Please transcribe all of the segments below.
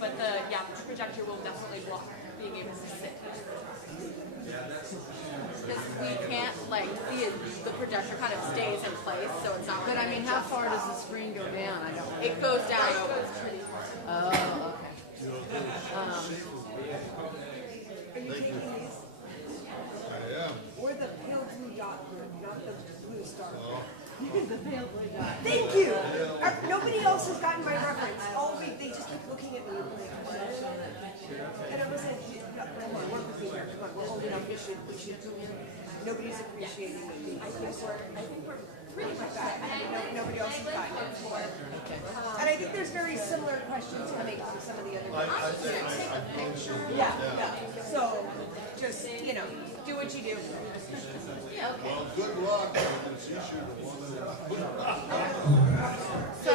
But the projector will definitely block being able to sit. Because we can't, like, see it, the projector kind of stays in place, so it's not. But I mean, how far does the screen go down? I don't know. It goes down. It goes pretty far. Oh, okay. Thank you. I am. Or the pale blue dot group, not the blue star. The pale blue dot. Thank you. Nobody else has gotten my reference. They just keep looking at me and like, what? And I was like, come on, work with me here. Come on, we're old enough. We should. Nobody's appreciating it. I think we're pretty much back. Nobody else has gotten it. And I think there's very similar questions coming from some of the other groups. Yeah. So, just, do what you do. Yeah, okay. Well, good luck. It's easier to want to. So,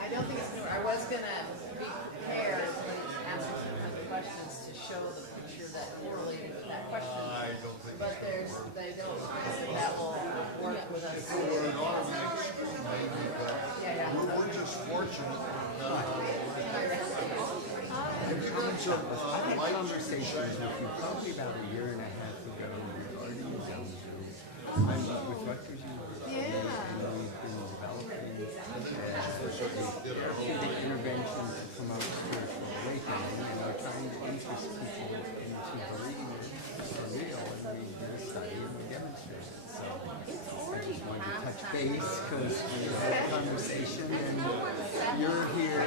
I don't think it's new. I was going to be prepared when asking some of the questions to show the picture that correlated with that question. I don't think. But they don't think that will work with us. Yeah. We're just fortunate. I had conversations with you probably about a year and a half ago regarding the down Zoom. I'm with Rutgers University, and we've been developing therapeutic interventions to promote spiritual awakening, and we're trying to interest people into believing it's real, and we do a study and we demonstrate it. So I just wanted to touch base because we had a conversation, and you're here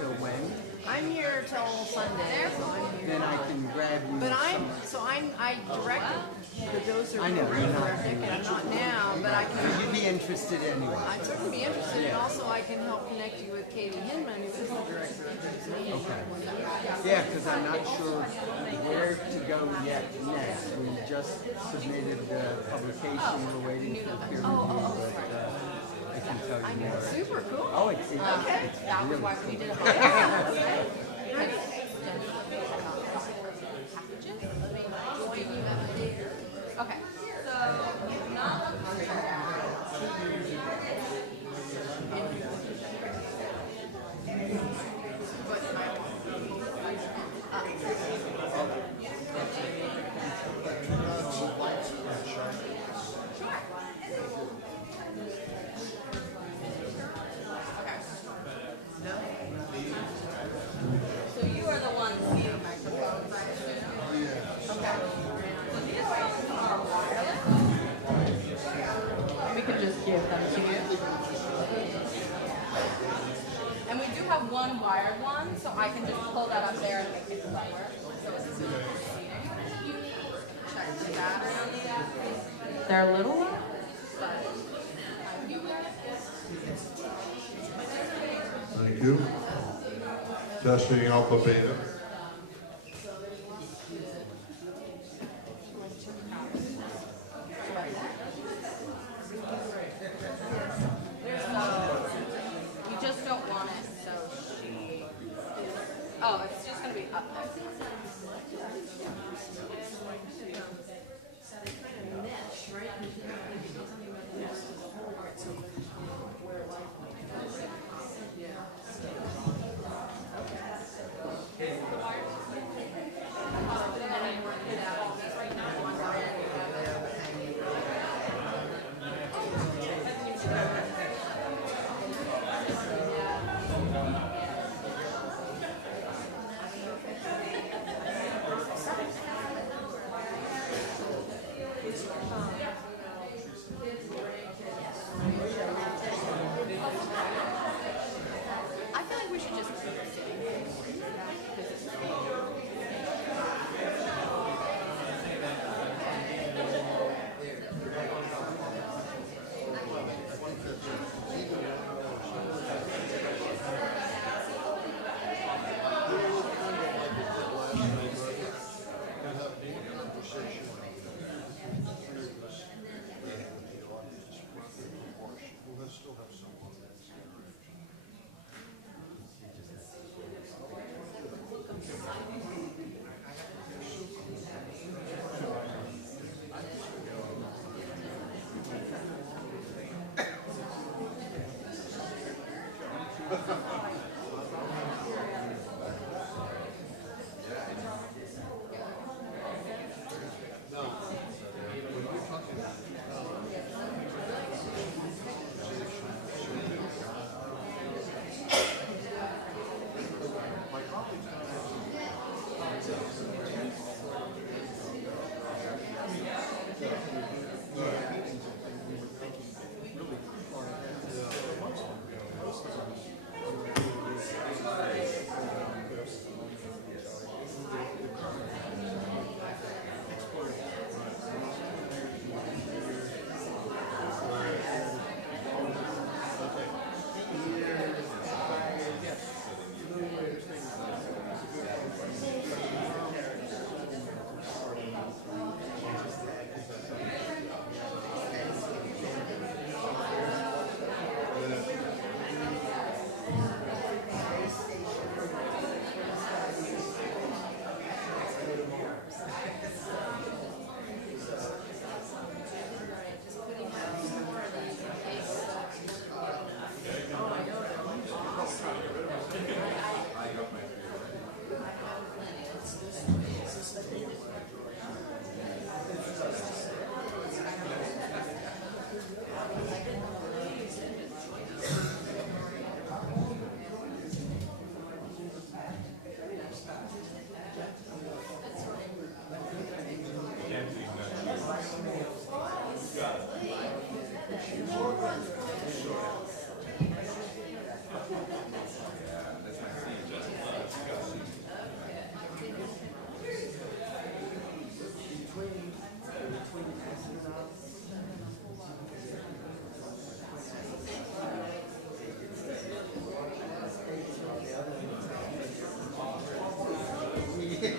till when? I'm here till Sunday, so I'm here. Then I can grab you. But I directed the dozer I know, program you're for not. our ticket. I'm not now, but I can. You'd be interested anyway. I'd certainly be interested, and also I can help connect you with Katie Hinman, who is the director of this meeting. Okay. Yeah, because I'm not sure where to go yet next. We just submitted the publication. We're waiting for peer review, but I can tell you more. Super cool. Oh, it's that was really why we did it. Okay. So you are the one seeing microphones. Okay. So these phones are wireless. We could just give them to you. And we do have one wired one, so I can just pull that up there and make it work. So this is check the battery on the app. They're a little one? Thank you. Testing alpha beta. You just don't want it, so she is. Oh, it's just going to be up there. I feel like we should just keep it. I'm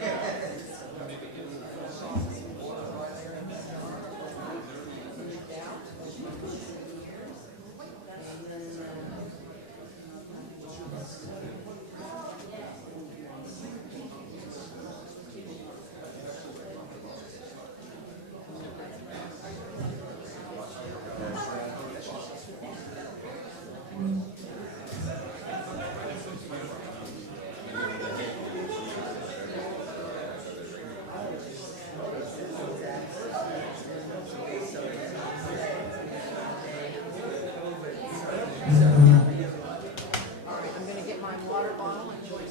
gonna get my water bottle and join you.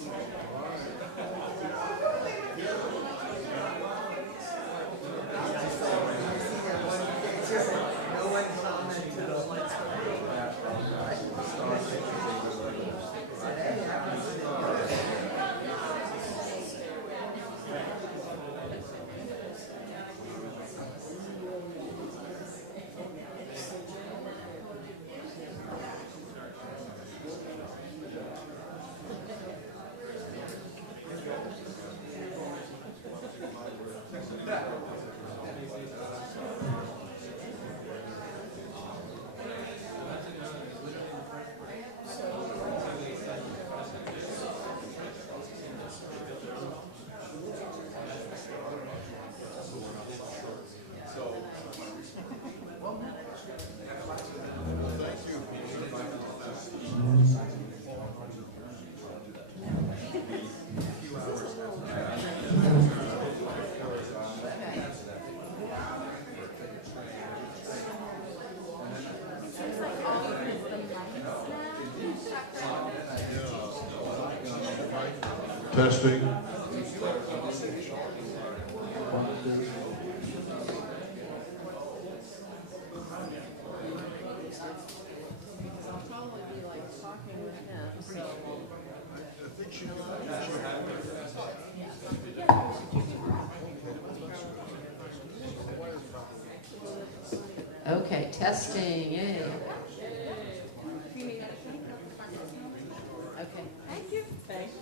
Testing. I'll probably be like talking with him, so. Okay, testing, yay. Okay. Thank you. Thanks.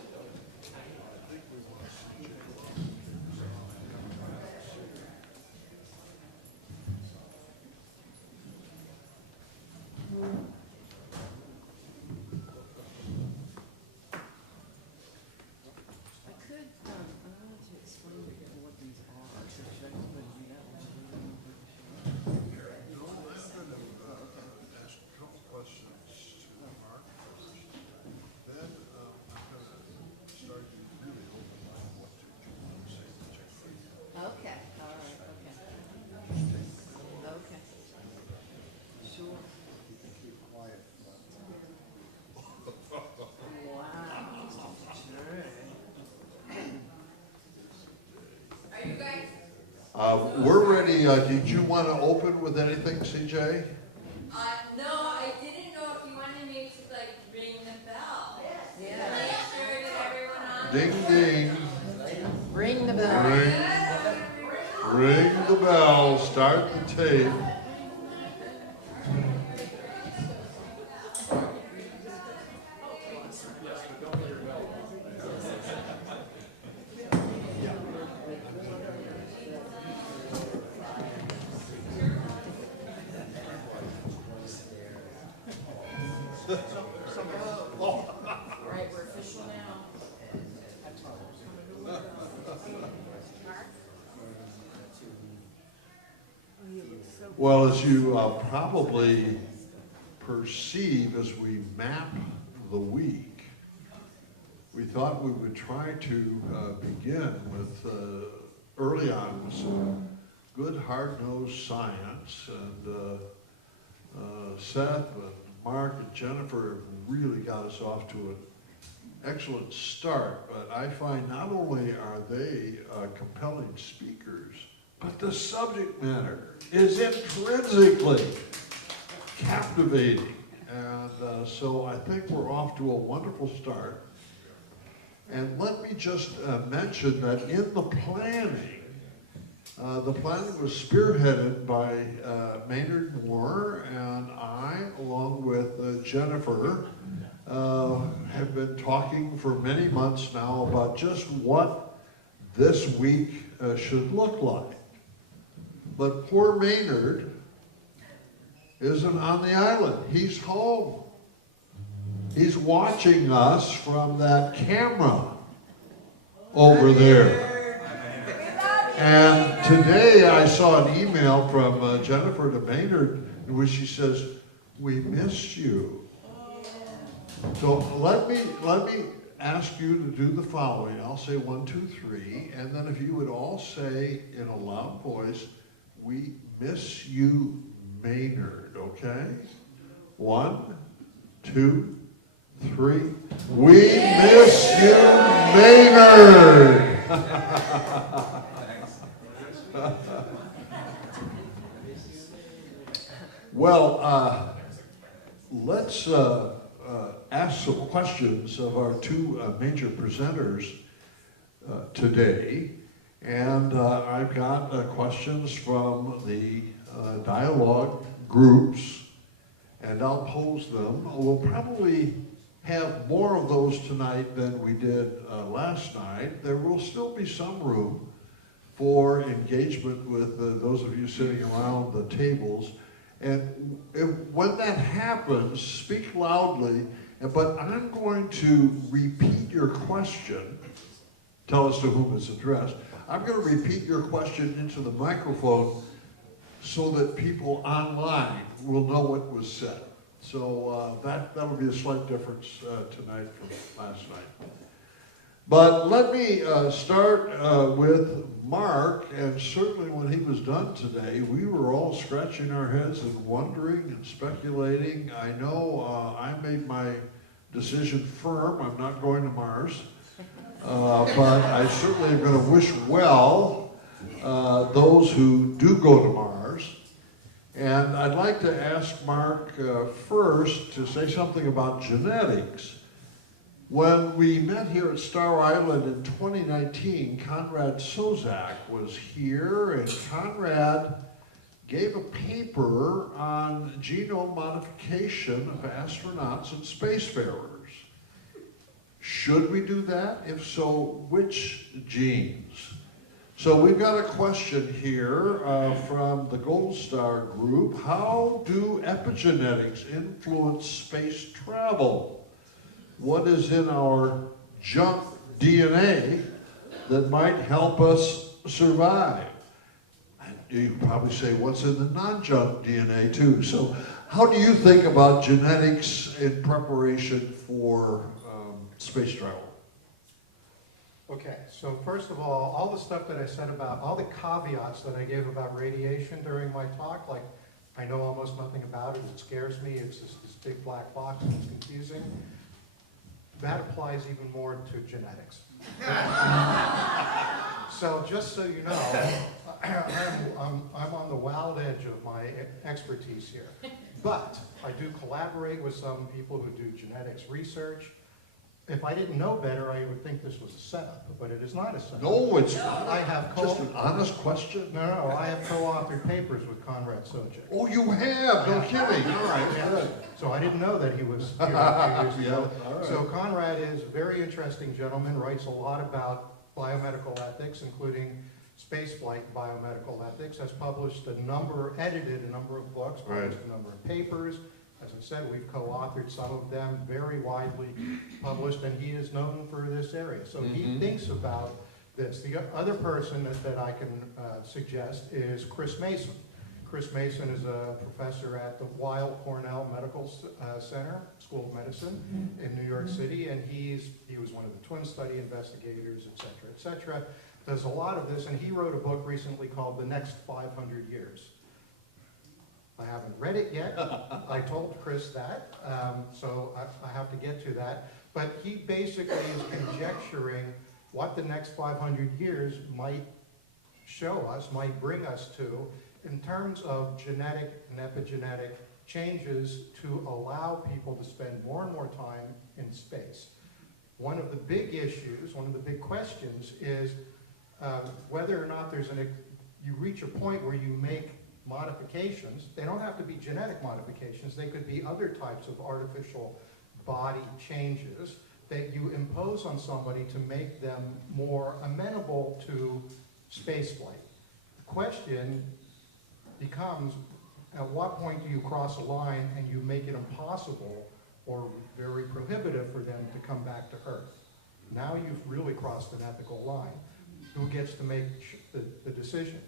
I could, I wanted to explain to you what these are. Should I do that one? Ask a couple questions to Mark first. Then I'm gonna start you really open on what to say to Jeffrey. Okay, all right, okay. Okay. Sure. Quiet. Wow. Are you guys? We're ready. Did you want to open with anything, CJ? No, I didn't know if you wanted me to like ring the bell. Yeah. Make sure that everyone on. Ding, ding. Ring the bell. Ring the bell. Start the tape. All right, we're official now. Well, as you probably perceive as we map the week, we thought we would try to begin with early on with some good hard-nosed science, and Seth and Mark and Jennifer have really got us off to an excellent start, but I find not only are they compelling speakers, but the subject matter is intrinsically captivating. And so I think we're off to a wonderful start. And let me just mention that in the planning was spearheaded by Maynard Moore, and I, along with Jennifer, have been talking for many months now about just what this week should look like. But poor Maynard isn't on the island. He's home. He's watching us from that camera over there. And today I saw an email from Jennifer to Maynard in which she says, "We missed you." So let me ask you to do the following. I'll say 1, 2, 3, and then if you would all say in a loud voice, "We miss you, Maynard," okay? 1, 2, 3. We miss you, Maynard! Well, let's ask some questions of our two major presenters today. And I've got questions from the dialogue groups, and I'll pose them. We'll probably have more of those tonight than we did last night. There will still be some room for engagement with those of you sitting around the tables. And when that happens, speak loudly, but I'm going to repeat your question. Tell us to whom it's addressed. I'm going to repeat your question into the microphone so that people online will know what was said. So that'll be a slight difference tonight from last night. But let me start with Mark, and certainly when he was done today, we were all scratching our heads and wondering and speculating. I know I made my decision firm. I'm not going to Mars. But I certainly am going to wish well those who do go to Mars. And I'd like to ask Mark first to say something about genetics. When we met here at Star Island in 2019, Conrad Sozak was here, and Conrad gave a paper on genome modification of astronauts and spacefarers. Should we do that? If so, which genes? So we've got a question here from the Gold Star group. How do epigenetics influence space travel? What is in our junk DNA that might help us survive? You probably say, what's in the non-junk DNA too? So how do you think about genetics in preparation for space travel? Okay, so first of all the stuff that I said about, all the caveats that I gave about radiation during my talk, like I know almost nothing about it, it scares me, it's this big black box and it's confusing, that applies even more to genetics. So just so you know, I'm on the wild edge of my expertise here. But I do collaborate with some people who do genetics research. If I didn't know better, I would think this was a setup, but it is not a setup. No, it's not. I have just an honest question. No, I have co-authored papers with Conrad Sojek. Oh, you have? No kidding. All right, Yeah. good. So I didn't know that he was here a few years ago. Yeah, all right. So Conrad is a very interesting gentleman, writes a lot about biomedical ethics, including spaceflight and biomedical ethics, has published edited a number of books, published a number of papers. As I said, we've co-authored some of them, very widely published, and he is known for this area. So he thinks about this. The other person that I can suggest is Chris Mason. Chris Mason is a professor at the Weill Cornell Medical Center, School of Medicine in New York City, and he was one of the twin study investigators, et cetera, does a lot of this, and he wrote a book recently called The Next 500 Years. I haven't read it yet. I told Chris that, so I have to get to that. But he basically is conjecturing what the next 500 years might show us, might bring us to, in terms of genetic and epigenetic changes to allow people to spend more and more time in space. One of the big issues, one of the big questions is whether or not you reach a point where you make modifications. They don't have to be genetic modifications. They could be other types of artificial body changes that you impose on somebody to make them more amenable to spaceflight. The question becomes, at what point do you cross a line and you make it impossible or very prohibitive for them to come back to Earth? Now you've really crossed an ethical line. Who gets to make the decision?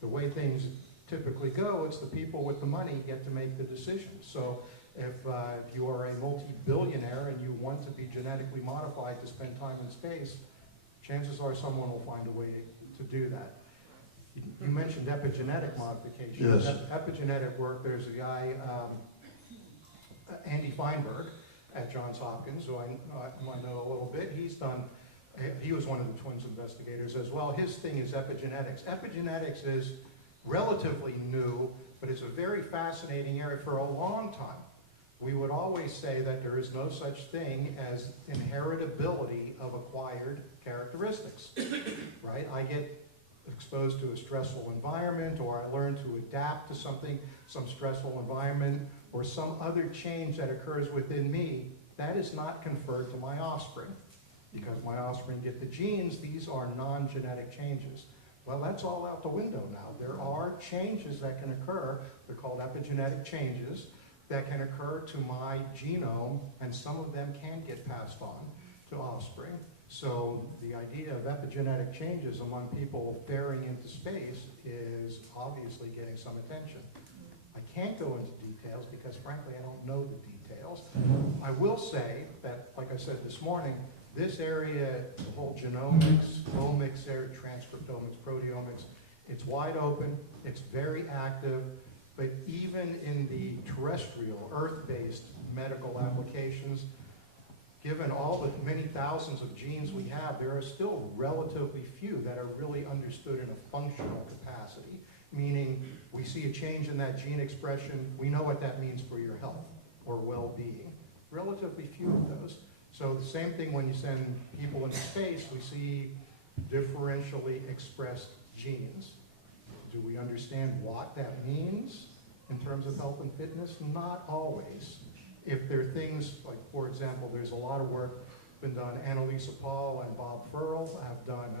The way things typically go, it's the people with the money get to make the decision. So if you are a multi-billionaire and you want to be genetically modified to spend time in space, chances are someone will find a way to do that. You mentioned epigenetic modification. Yes. Epigenetic work, there's a guy, Andy Feinberg at Johns Hopkins, who I know a little bit. He was one of the twins investigators as well. His thing is epigenetics. Epigenetics is relatively new, but it's a very fascinating area. For a long time, we would always say that there is no such thing as inheritability of acquired characteristics, right? I get exposed to a stressful environment, or I learn to adapt to something, some stressful environment, or some other change that occurs within me. That is not conferred to my offspring, because my offspring get the genes. These are non-genetic changes. Well, that's all out the window now. There are changes that can occur. They're called epigenetic changes that can occur to my genome, and some of them can get passed on to offspring. So the idea of epigenetic changes among people faring into space is obviously getting some attention. I can't go into details because frankly I don't know the details. I will say that, like I said this morning, this area, the whole genomics, omics area, transcriptomics, proteomics, it's wide open, it's very active, but even in the terrestrial, earth-based medical applications, given all the many thousands of genes we have, there are still relatively few that are really understood in a functional capacity, meaning we see a change in that gene expression, we know what that means for your health or well-being. Relatively few of those. So the same thing when you send people into space, we see differentially expressed genes. Do we understand what that means in terms of health and fitness? Not always. If there are things like, for example, there's a lot of work been done. Annalisa Paul and Bob Furl have done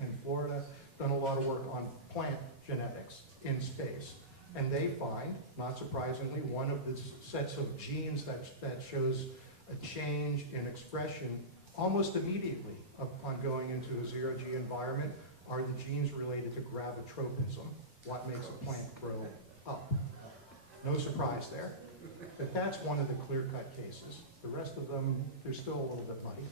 in Florida, done a lot of work on plant genetics in space. And they find, not surprisingly, one of the sets of genes that shows a change in expression almost immediately upon going into a zero-G environment are the genes related to gravitropism, what makes a plant grow up. No surprise there. But that's one of the clear-cut cases. The rest of them, they're still a little bit muddy.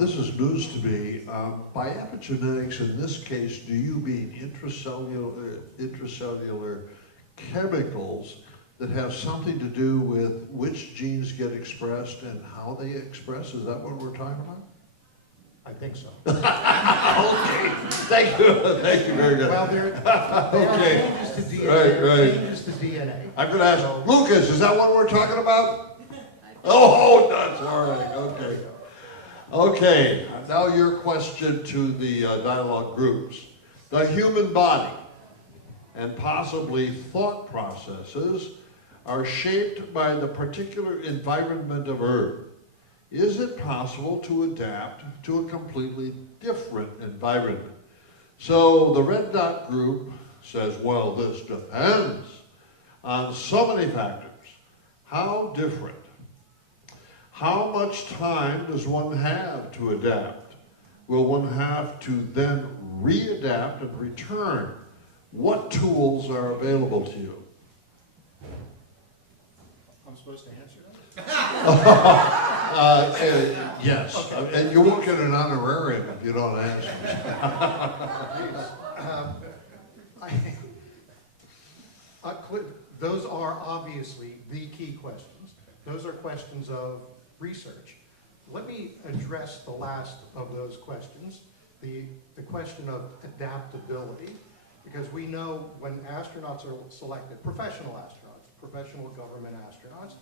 This is news to me. By epigenetics, in this case, do you mean intracellular chemicals that have something to do with which genes get expressed and how they express? Is that what we're talking about? I think so. Okay, thank you. Thank you very much. Well, there are changes to DNA. Right. Changes to DNA. I'm going to ask Lucas, is that what we're talking about? Oh, that's all right. Okay. Okay, now your question to the dialogue groups. The human body and possibly thought processes are shaped by the particular environment of Earth. Is it possible to adapt to a completely different environment? So the red dot group says, well, this depends on so many factors. How different? How much time does one have to adapt? Will one have to then readapt and return? What tools are available to you? I'm supposed to answer that? Yes, okay. And you won't get an honorarium if you don't answer. Those are obviously the key questions. Those are questions of research. Let me address the last of those questions, the question of adaptability, because we know when astronauts are selected, professional government astronauts,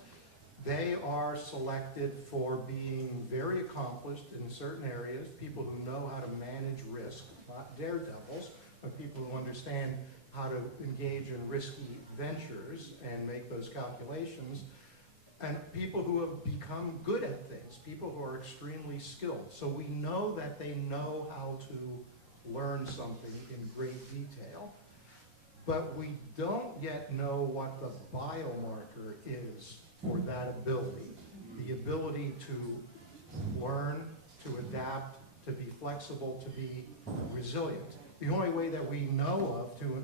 they are selected for being very accomplished in certain areas, people who know how to manage risk, not daredevils, but people who understand how to engage in risky ventures and make those calculations. and people who have become good at things, people who are extremely skilled. So we know that they know how to learn something in great detail, but we don't yet know what the biomarker is for that ability. The ability to learn, to adapt, to be flexible, to be resilient. The only way that we know of to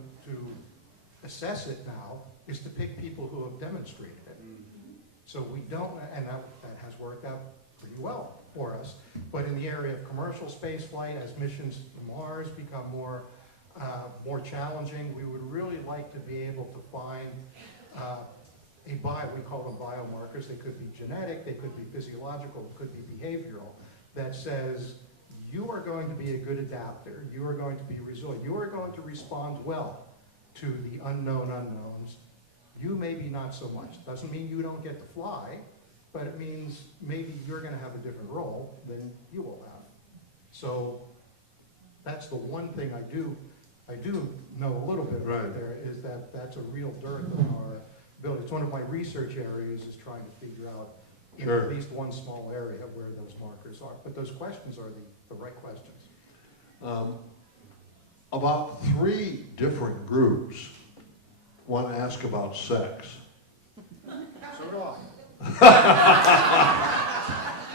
assess it now is to pick people who have demonstrated it. So we don't, and that has worked out pretty well for us. But in the area of commercial space flight, as missions to Mars become more challenging, we would really like to be able to find we call them biomarkers. They could be genetic, they could be physiological, could be behavioral, that says you are going to be a good adapter, you are going to be resilient, you are going to respond well to the unknown unknowns. You maybe not so much. Doesn't mean you don't get to fly, but it means maybe you're going to have a different role than you will have. So that's the one thing I do know a little bit about Right. there, is that that's a real dearth of our ability. It's one of my research areas, is trying to figure out in Sure. at least one small area where those markers are. But those questions are the right questions. About 3 different groups want to ask about sex. So do I.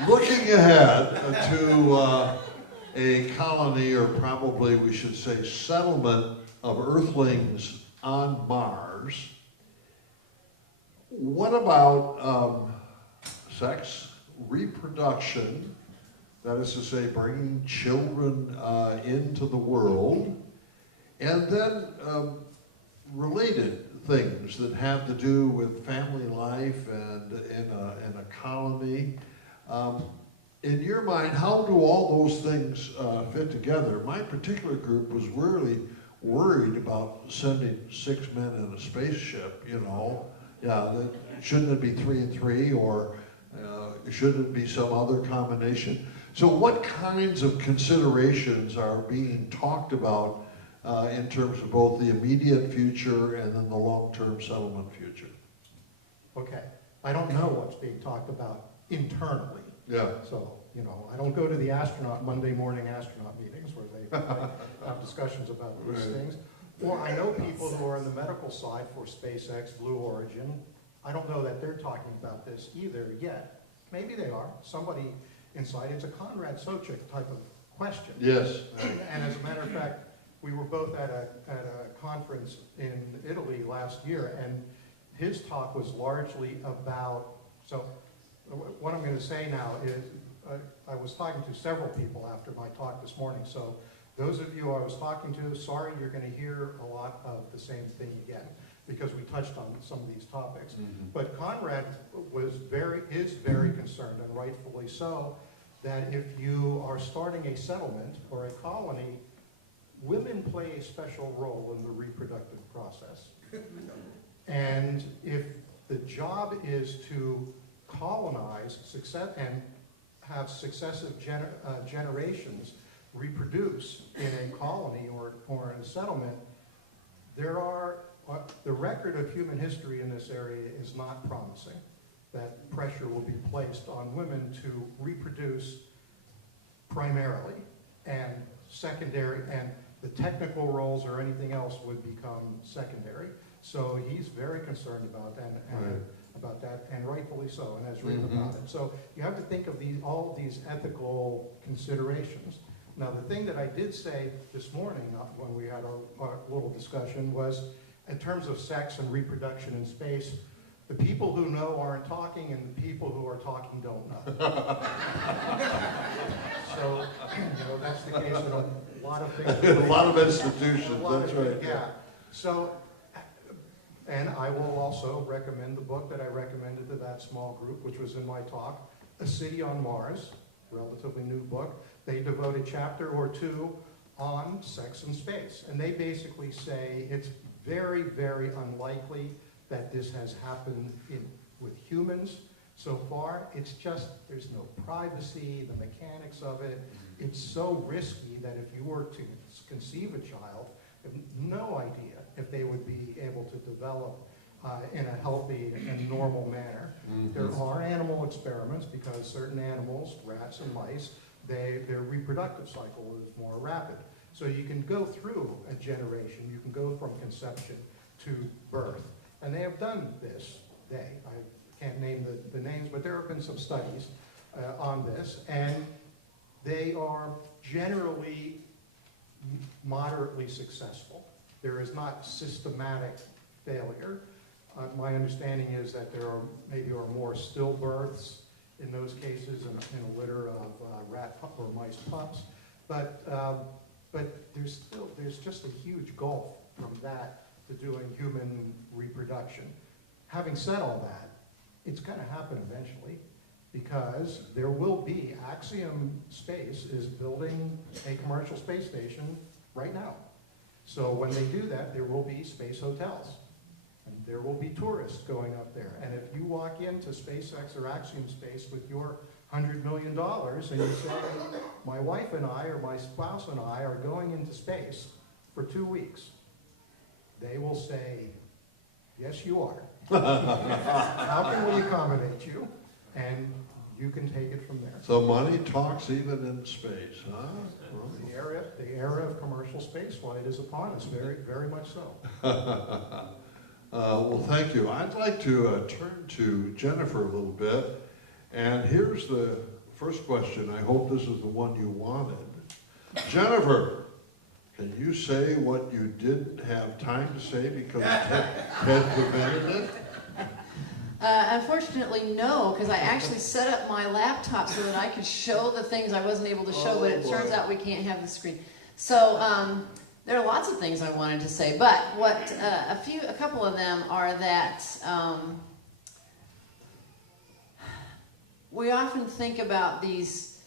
Looking ahead to a colony, or probably we should say settlement, of Earthlings on Mars, what about sex, reproduction, that is to say bringing children into the world, and then related things that have to do with family life and in a colony. In your mind, how do all those things fit together? My particular group was really worried about sending 6 men in a spaceship, you know. Yeah, shouldn't it be 3 and 3, or shouldn't it be some other combination? So what kinds of considerations are being talked about in terms of both the immediate future and then the long-term settlement future? Okay, I don't know what's being talked about internally. Yeah. So, you know, I don't go to the Monday morning astronaut meetings where they have discussions about these Right. things. Or I know people who are in the medical side for SpaceX, Blue Origin. I don't know that they're talking about this either yet. Maybe they are. Somebody inside. It's a Conrad Socek type of question. Yes. And as a matter of fact, we were both at a conference in Italy last year, and his talk was largely about, so what I'm going to say now is, I was talking to several people after my talk this morning, so those of you I was talking to, sorry, you're going to hear a lot of the same thing again, because we touched on some of these topics. Mm-hmm. But Conrad is very concerned, and rightfully so, that if you are starting a settlement or a colony, women play a special role in the reproductive process. And if the job is to colonize and have successive generations reproduce in a colony or in a settlement, the record of human history in this area is not promising. That pressure will be placed on women to reproduce primarily, and secondary, and the technical roles or anything else would become secondary. So he's very concerned about that, and rightfully so, and has written about it. So you have to think of all these ethical considerations. Now, the thing that I did say this morning when we had our little discussion was, in terms of sex and reproduction in space, the people who know aren't talking, and the people who are talking don't know. So, that's the case with a lot of things. A lot of institutions, that's right. Yeah. So, and I will also recommend the book that I recommended to that small group, which was in my talk, A City on Mars, relatively new book. They devote a chapter or 2 on sex and space. And they basically say it's very, very unlikely that this has happened with humans so far. It's just, there's no privacy, the mechanics of it. It's so risky that if you were to conceive a child, I have no idea if they would be able to develop in a healthy and normal manner. There are animal experiments because certain animals, rats and mice, their reproductive cycle is more rapid. So you can go through a generation, you can go from conception to birth. And they have done this. I can't name the names, but there have been some studies on this, and they are generally moderately successful. There is not systematic failure. My understanding is that there are maybe more stillbirths in those cases in a litter of rat or mice pups, but there's just a huge gulf from that to doing human reproduction. Having said all that, it's going to happen eventually because there will be, Axiom Space is building a commercial space station right now. So when they do that, there will be space hotels. And there will be tourists going up there. And if you walk into SpaceX or Axiom Space with your $100 million and you say, my wife and I or my spouse and I are going into space for 2 weeks, they will say, yes, you are. How can we accommodate you? And you can take it from there. So money talks even in space, huh? The era of commercial spaceflight is upon us, very, very much so. Well, thank you. I'd like to turn to Jennifer a little bit. And here's the first question. I hope this is the one you wanted. Jennifer, can you say what you didn't have time to say because Ted prevented it? Unfortunately, no, because I actually set up my laptop so that I could show the things I wasn't able to show, but it turns out we can't have the screen. So there are lots of things I wanted to say, but what a couple of them are that we often think about these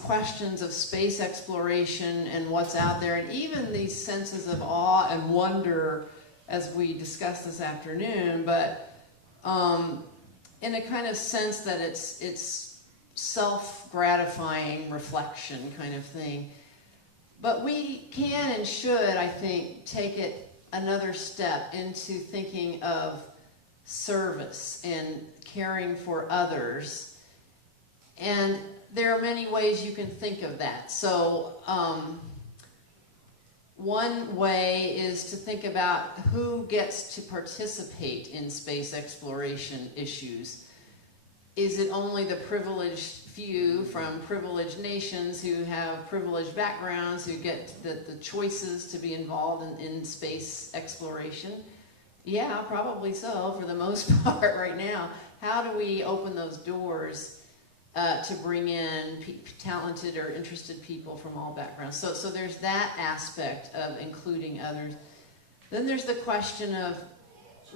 questions of space exploration and what's out there, and even these senses of awe and wonder as we discussed this afternoon, but in a kind of sense that it's self-gratifying reflection kind of thing. But we can and should, I think, take it another step into thinking of service and caring for others. And there are many ways you can think of that. So one way is to think about who gets to participate in space exploration issues. Is it only the privileged few from privileged nations who have privileged backgrounds who get the choices to be involved in space exploration? Yeah, probably so for the most part right now. How do we open those doors to bring in talented or interested people from all backgrounds? So there's that aspect of including others. Then there's the question of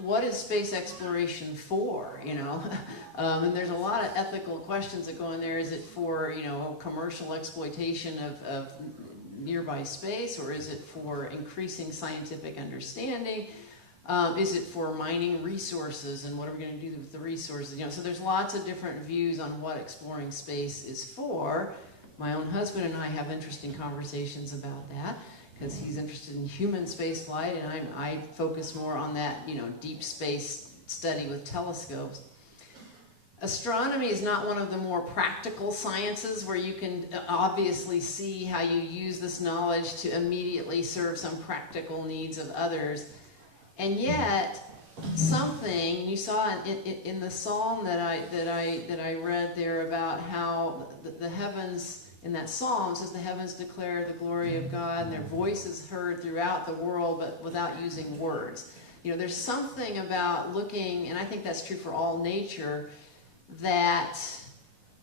what is space exploration for, you know? And there's a lot of ethical questions that go in there. Is it for, you know, commercial exploitation of nearby space, or is it for increasing scientific understanding? Is it for mining resources, and what are we going to do with the resources? You know, so there's lots of different views on what exploring space is for. My own husband and I have interesting conversations about that, because he's interested in human space flight, and I focus more on that, you know, deep space study with telescopes. Astronomy is not one of the more practical sciences where you can obviously see how you use this knowledge to immediately serve some practical needs of others. And yet, something you saw in the psalm that I read there about how the heavens, in that psalm, says the heavens declare the glory of God, and their voice is heard throughout the world, but without using words. You know, there's something about looking, and I think that's true for all nature, that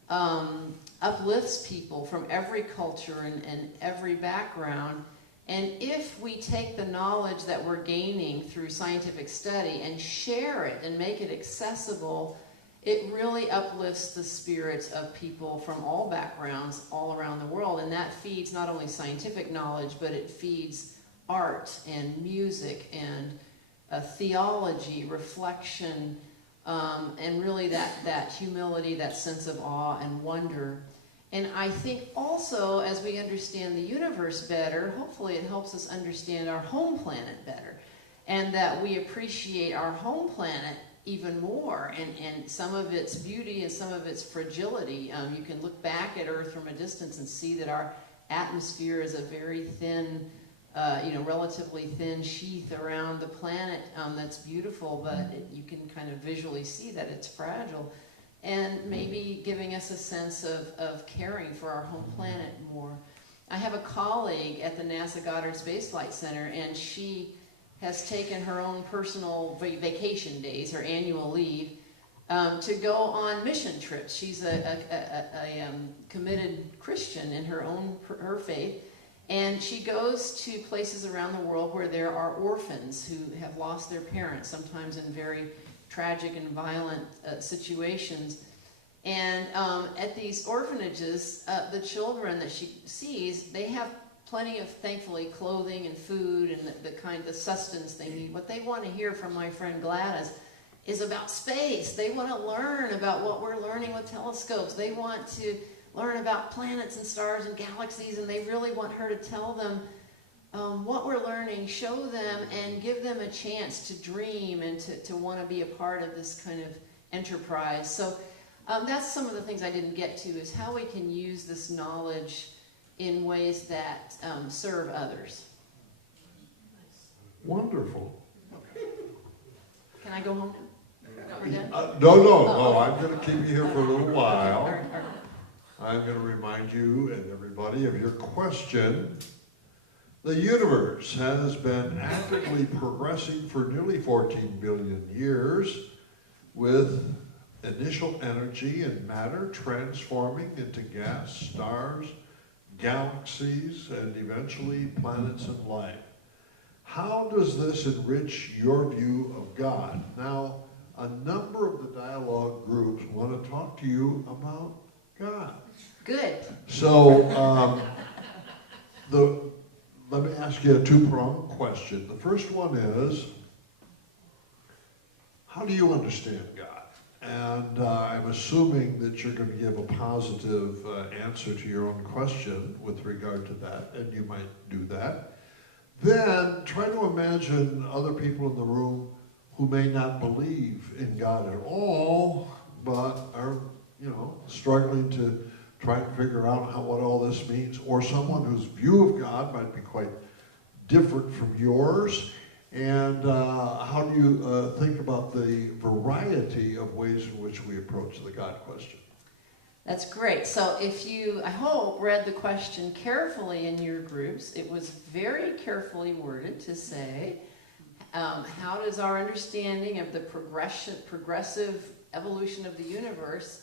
uplifts people from every culture and every background. And if we take the knowledge that we're gaining through scientific study and share it and make it accessible, it really uplifts the spirits of people from all backgrounds all around the world. And that feeds not only scientific knowledge, but it feeds art and music and theology, reflection, and really that humility, that sense of awe and wonder. And I think also, as we understand the universe better, hopefully it helps us understand our home planet better. and that we appreciate our home planet even more, and some of its beauty and some of its fragility. You can look back at Earth from a distance and see that our atmosphere is a very thin, relatively thin sheath around the planet that's beautiful, but you can kind of visually see that it's fragile, and maybe giving us a sense of caring for our home planet more. I have a colleague at the NASA Goddard Space Flight Center, and she has taken her own personal vacation days, her annual leave, to go on mission trips. She's a committed Christian in her faith, and she goes to places around the world where there are orphans who have lost their parents, sometimes in very tragic and violent situations. And at these orphanages, the children that she sees, they have plenty of, thankfully, clothing and food and the kind of sustenance they need. What they want to hear from my friend Gladys is about space. They want to learn about what we're learning with telescopes. They want to learn about planets and stars and galaxies, and they really want her to tell them what we're learning, show them, and give them a chance to dream and to want to be a part of this kind of enterprise. So that's some of the things I didn't get to, is how we can use this knowledge in ways that serve others. Wonderful. Can I go home now? We're done? No, I'm going to keep you here for a little while. All right. I'm going to remind you and everybody of your question. The universe has been actively progressing for nearly 14 billion years, with initial energy and matter transforming into gas, stars, galaxies, and eventually planets and life. How does this enrich your view of God? Now, a number of the dialogue groups want to talk to you about God. Good. So, let me ask you a two-pronged question. The first one is, how do you understand God? And I'm assuming that you're going to give a positive answer to your own question with regard to that, and you might do that. Then try to imagine other people in the room who may not believe in God at all, but are, struggling to try and figure out what all this means, or someone whose view of God might be quite different from yours. And how do you think about the variety of ways in which we approach the God question? That's great. So if you, I hope, read the question carefully in your groups, it was very carefully worded to say, how does our understanding of the progressive evolution of the universe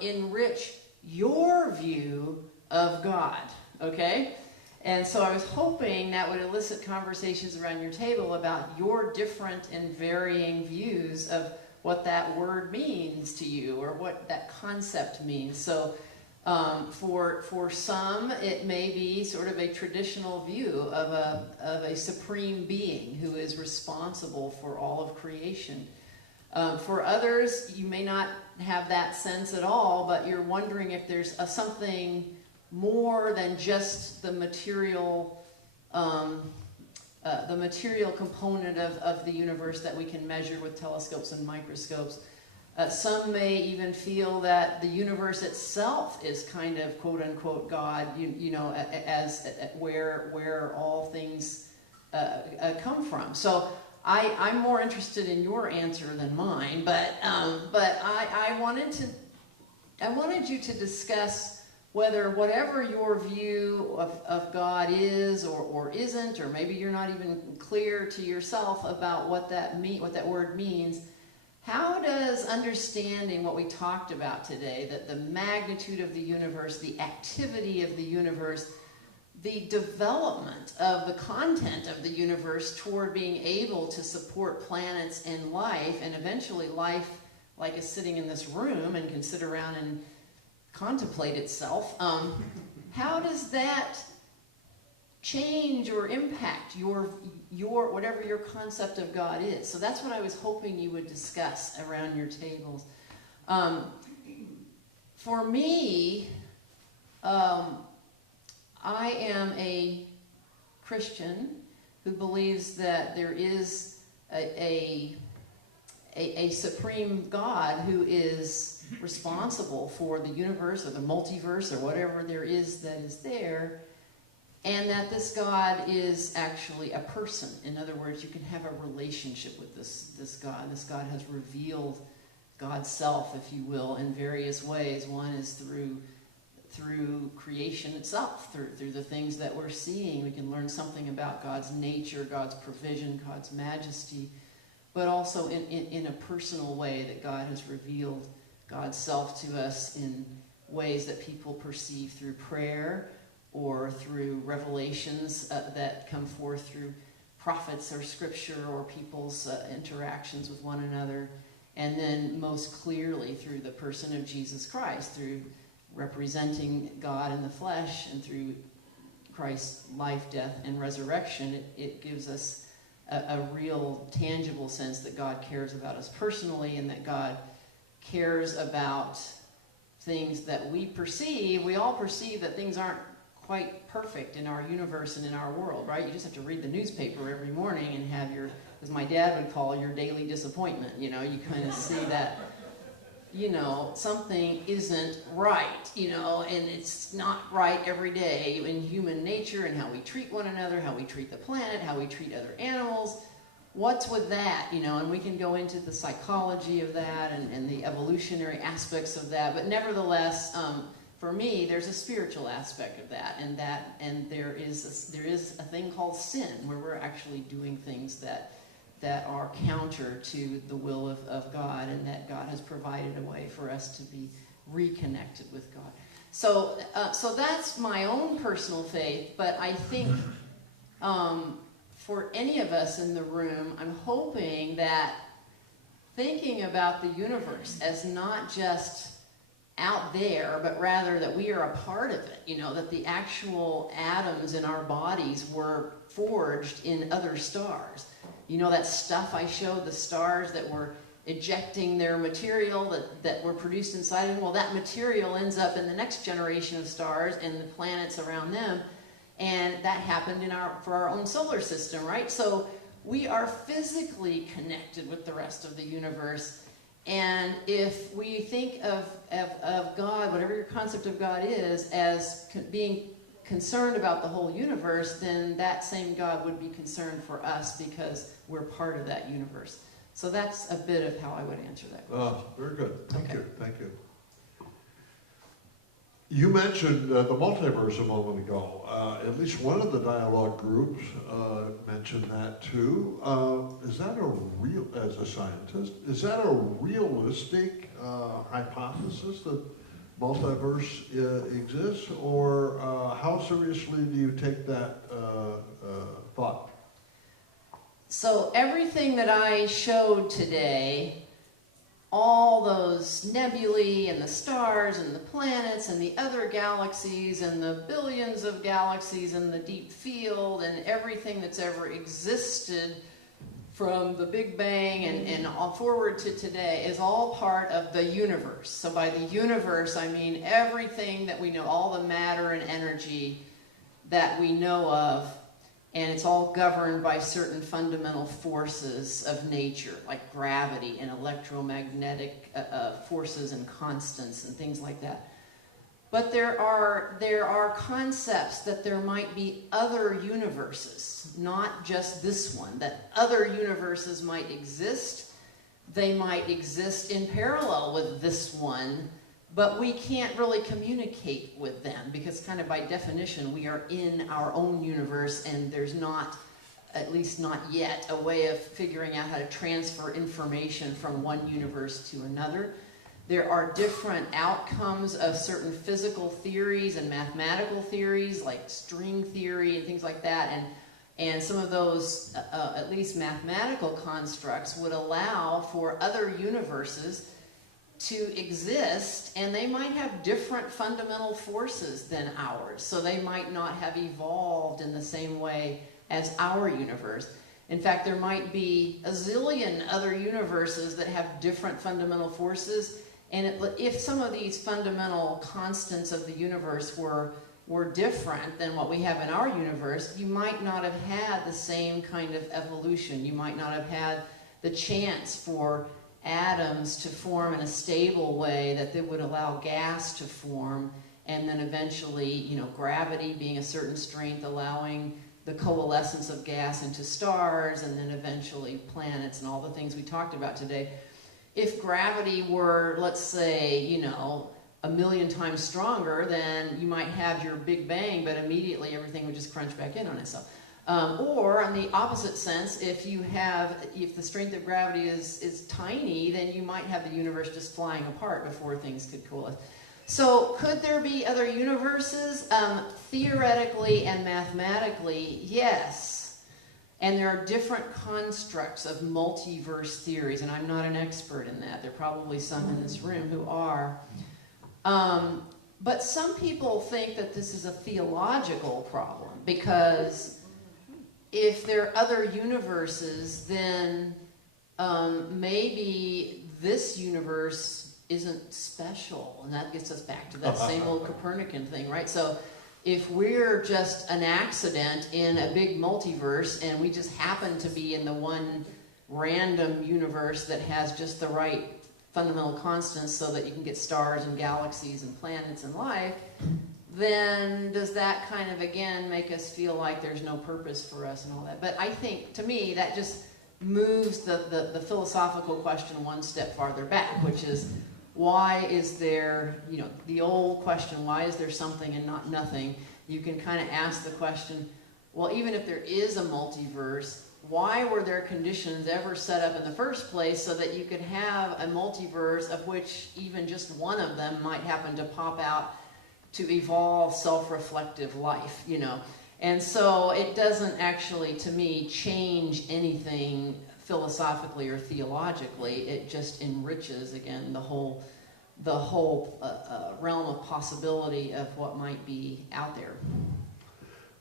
enrich your view of God? Okay? And so I was hoping that would elicit conversations around your table about your different and varying views of what that word means to you, or what that concept means. So for some, it may be sort of a traditional view of a supreme being who is responsible for all of creation. For others, you may not have that sense at all, but you're wondering if there's something more than just the material component of the universe that we can measure with telescopes and microscopes. Some may even feel that the universe itself is kind of quote unquote God, as where all things come from. So I'm more interested in your answer than mine, but I wanted you to discuss whether whatever your view of God is or isn't, or maybe you're not even clear to yourself about what that word means. How does understanding what we talked about today, that the magnitude of the universe, the activity of the universe, the development of the content of the universe toward being able to support planets and life, and eventually life like is sitting in this room and can sit around and contemplate itself, how does that change or impact your whatever your concept of God is? So that's what I was hoping you would discuss around your tables. For me, I am a Christian, who believes that there is a supreme God who is responsible for the universe or the multiverse or whatever there is that is there, and that this God is actually a person. In other words, you can have a relationship with this God. This God has revealed God's self, if you will, in various ways. One is through creation itself, through the things that we're seeing. We can learn something about God's nature, God's provision, God's majesty, but also in a personal way that God has revealed God's self to us in ways that people perceive through prayer or through revelations that come forth through prophets or scripture or people's interactions with one another, and then most clearly through the person of Jesus Christ, through representing God in the flesh, and through Christ's life, death, and resurrection. It gives us a real tangible sense that God cares about us personally, and that God cares about things that we perceive. We all perceive that things aren't quite perfect in our universe and in our world, right? You just have to read the newspaper every morning and have your, as my dad would call, your daily disappointment. You know, you kind of see that, you know, something isn't right, you know, and it's not right every day in human nature and how we treat one another, how we treat the planet, how we treat other animals. What's with that, you know? And we can go into the psychology of that and the evolutionary aspects of that, but nevertheless, for me, there's a spiritual aspect of that, and there is a thing called sin, where we're actually doing things that are counter to the will of God, and that God has provided a way for us to be reconnected with God. So that's my own personal faith, but I think for any of us in the room, I'm hoping that thinking about the universe as not just out there, but rather that we are a part of it, you know, that the actual atoms in our bodies were forged in other stars. You know, that stuff I showed, the stars that were ejecting their material that were produced inside of them, well, that material ends up in the next generation of stars and the planets around them, and that happened for our own solar system, right? So we are physically connected with the rest of the universe. And if we think of God, whatever your concept of God is, as being concerned about the whole universe, then that same God would be concerned for us because we're part of that universe. So that's a bit of how I would answer that question. Oh, very good. Thank you. You mentioned the multiverse a moment ago. At least one of the dialogue groups mentioned that too. Is that as a scientist, is that a realistic hypothesis that multiverse exists, or how seriously do you take that thought? So everything that I showed today, all those nebulae and the stars and the planets and the other galaxies and the billions of galaxies and the deep field and everything that's ever existed from the Big Bang and all forward to today is all part of the universe. So by the universe, I mean everything that we know, all the matter and energy that we know of, and it's all governed by certain fundamental forces of nature, like gravity and electromagnetic forces and constants and things like that. But there are concepts that there might be other universes, not just this one, that other universes might exist. They might exist in parallel with this one, but we can't really communicate with them because kind of by definition we are in our own universe, and there's not, at least not yet, a way of figuring out how to transfer information from one universe to another. There are different outcomes of certain physical theories and mathematical theories like string theory and things like that, and some of those, at least mathematical constructs, would allow for other universes to exist, and they might have different fundamental forces than ours. So they might not have evolved in the same way as our universe. In fact, there might be a zillion other universes that have different fundamental forces, and if some of these fundamental constants of the universe were were different than what we have in our universe, you might not have had the same kind of evolution. You might not have had the chance for atoms to form in a stable way that they would allow gas to form, and then eventually, you know, gravity being a certain strength allowing the coalescence of gas into stars, and then eventually planets and all the things we talked about today. If gravity were, let's say, you know, 1,000,000 times stronger, then you might have your Big Bang, but immediately everything would just crunch back in on itself. Or on the opposite sense, if the strength of gravity is tiny, then you might have the universe just flying apart before things could coalesce. So could there be other universes? Theoretically and mathematically, yes. And there are different constructs of multiverse theories, and I'm not an expert in that. There are probably some in this room who are. But some people think that this is a theological problem, because if there are other universes, then maybe this universe isn't special, and that gets us back to that same old Copernican thing, right? So if we're just an accident in a big multiverse, and we just happen to be in the one random universe that has just the right fundamental constants so that you can get stars and galaxies and planets and life, then does that kind of, again, make us feel like there's no purpose for us and all that? But I think, to me, that just moves the philosophical question one step farther back, which is, why is there, you know, the old question, why is there something and not nothing? You can kind of ask the question, well, even if there is a multiverse, why were there conditions ever set up in the first place so that you could have a multiverse of which even just one of them might happen to pop out to evolve self-reflective life, you know? And so it doesn't actually, to me, change anything philosophically or theologically. It just enriches, again, the whole realm of possibility of what might be out there.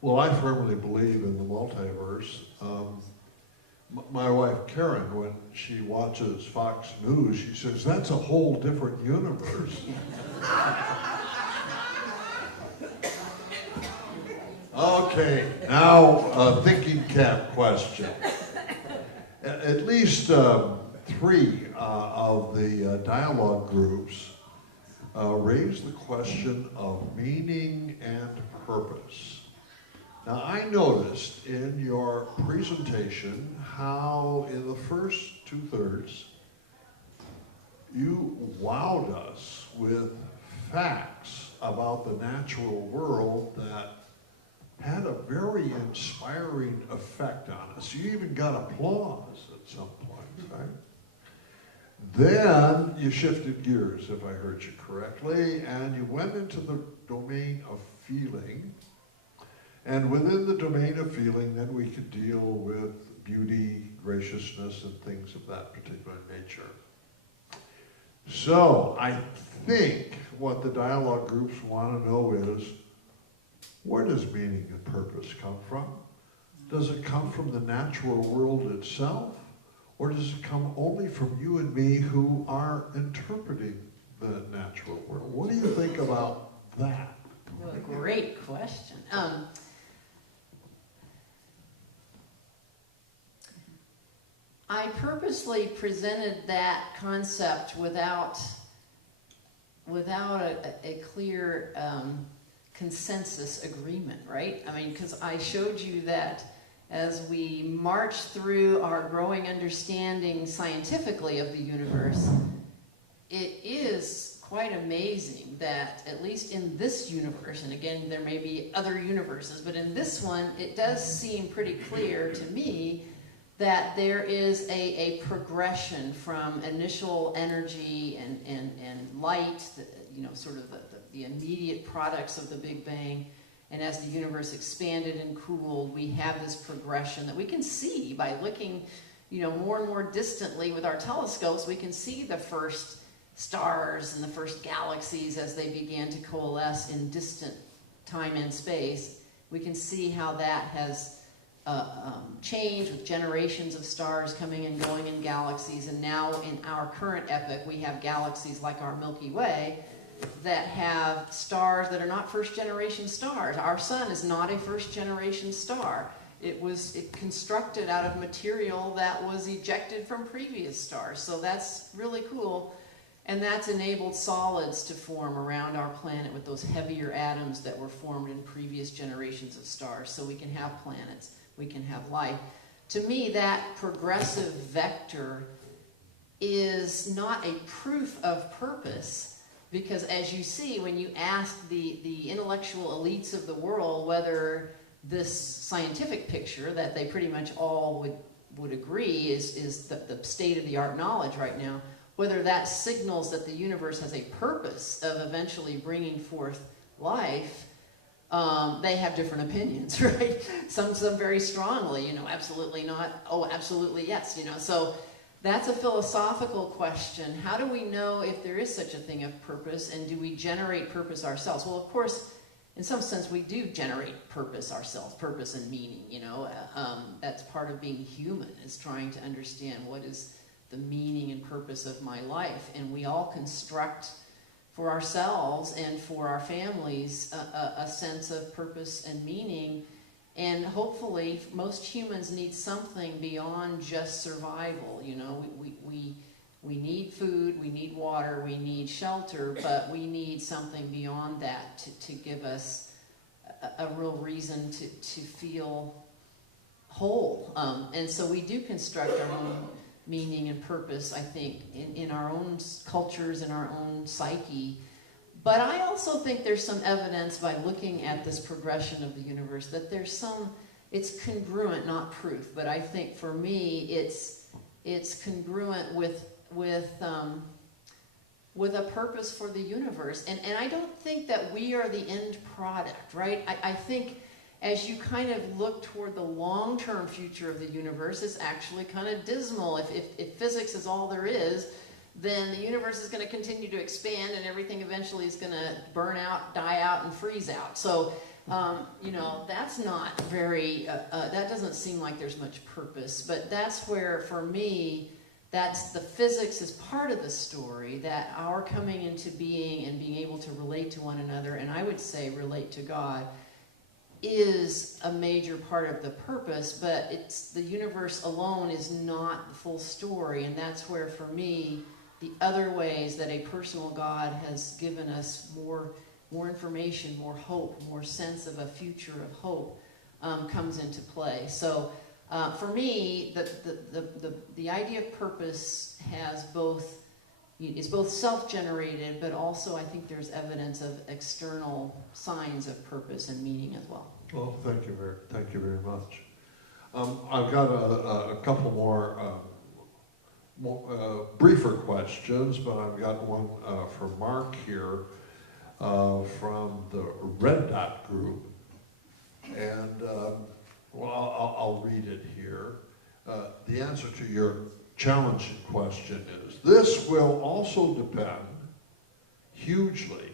Well, I firmly believe in the multiverse. My wife, Karen, when she watches Fox News, she says, that's a whole different universe. Okay, now a thinking cap question. At least 3 of the dialogue groups raised the question of meaning and purpose. Now, I noticed in your presentation how in the first 2/3 you wowed us with facts about the natural world that had a very inspiring effect on us. You even got applause at some point, right? Then you shifted gears, if I heard you correctly, and you went into the domain of feeling. And within the domain of feeling, then we could deal with beauty, graciousness, and things of that particular nature. So I think what the dialogue groups want to know is, where does meaning and purpose come from? Does it come from the natural world itself? Or does it come only from you and me who are interpreting the natural world? What do you think about that? Well, great question. I purposely presented that concept without a clear consensus agreement, right? I mean, because I showed you that as we march through our growing understanding scientifically of the universe, it is quite amazing that, at least in this universe, and again, there may be other universes, but in this one, it does seem pretty clear to me that there is a progression from initial energy and light, you know, sort of the immediate products of the Big Bang, and as the universe expanded and cooled, we have this progression that we can see by looking, you know, more and more distantly with our telescopes. We can see the first stars and the first galaxies as they began to coalesce in distant time and space. We can see how that has changed with generations of stars coming and going in galaxies, and now in our current epoch we have galaxies like our Milky Way that have stars that are not first-generation stars. Our sun is not a first-generation star. It was constructed out of material that was ejected from previous stars. So that's really cool. And that's enabled solids to form around our planet with those heavier atoms that were formed in previous generations of stars. So we can have planets, we can have life. To me, that progressive vector is not a proof of purpose, because as you see, when you ask the intellectual elites of the world whether this scientific picture that they pretty much all would agree is the state-of-the-art knowledge right now, whether that signals that the universe has a purpose of eventually bringing forth life, they have different opinions, right? Some very strongly, absolutely not, oh, absolutely yes, So that's a philosophical question. How do we know if there is such a thing of purpose, and do we generate purpose ourselves? Well, of course, in some sense, we do generate purpose ourselves, purpose and meaning, That's part of being human, is trying to understand what is the meaning and purpose of my life. And we all construct for ourselves and for our families a sense of purpose and meaning. And hopefully, most humans need something beyond just survival. We need food, we need water, we need shelter, but we need something beyond that to give us a real reason to feel whole. And so we do construct our own meaning and purpose, I think, in our own cultures, in our own psyche. But I also think there's some evidence by looking at this progression of the universe that it's congruent, not proof, but I think for me it's congruent with a purpose for the universe. And I don't think that we are the end product, right? I think as you kind of look toward the long-term future of the universe, it's actually kind of dismal. If physics is all there is, then the universe is going to continue to expand, and everything eventually is going to burn out, die out, and freeze out. So, that's not very, that doesn't seem like there's much purpose. But that's where, for me, that's the physics is part of the story, that our coming into being and being able to relate to one another, and I would say relate to God, is a major part of the purpose, but it's the universe alone is not the full story. And that's where, for me, the other ways that a personal God has given us more information, more hope, more sense of a future of hope comes into play. So for me, the idea of purpose is both self-generated, but also I think there's evidence of external signs of purpose and meaning as well. Well, thank you very much. I've got a couple more briefer questions, but I've got one for Mark here from the Red Dot Group, and I'll read it here. The answer to your challenging question is, this will also depend hugely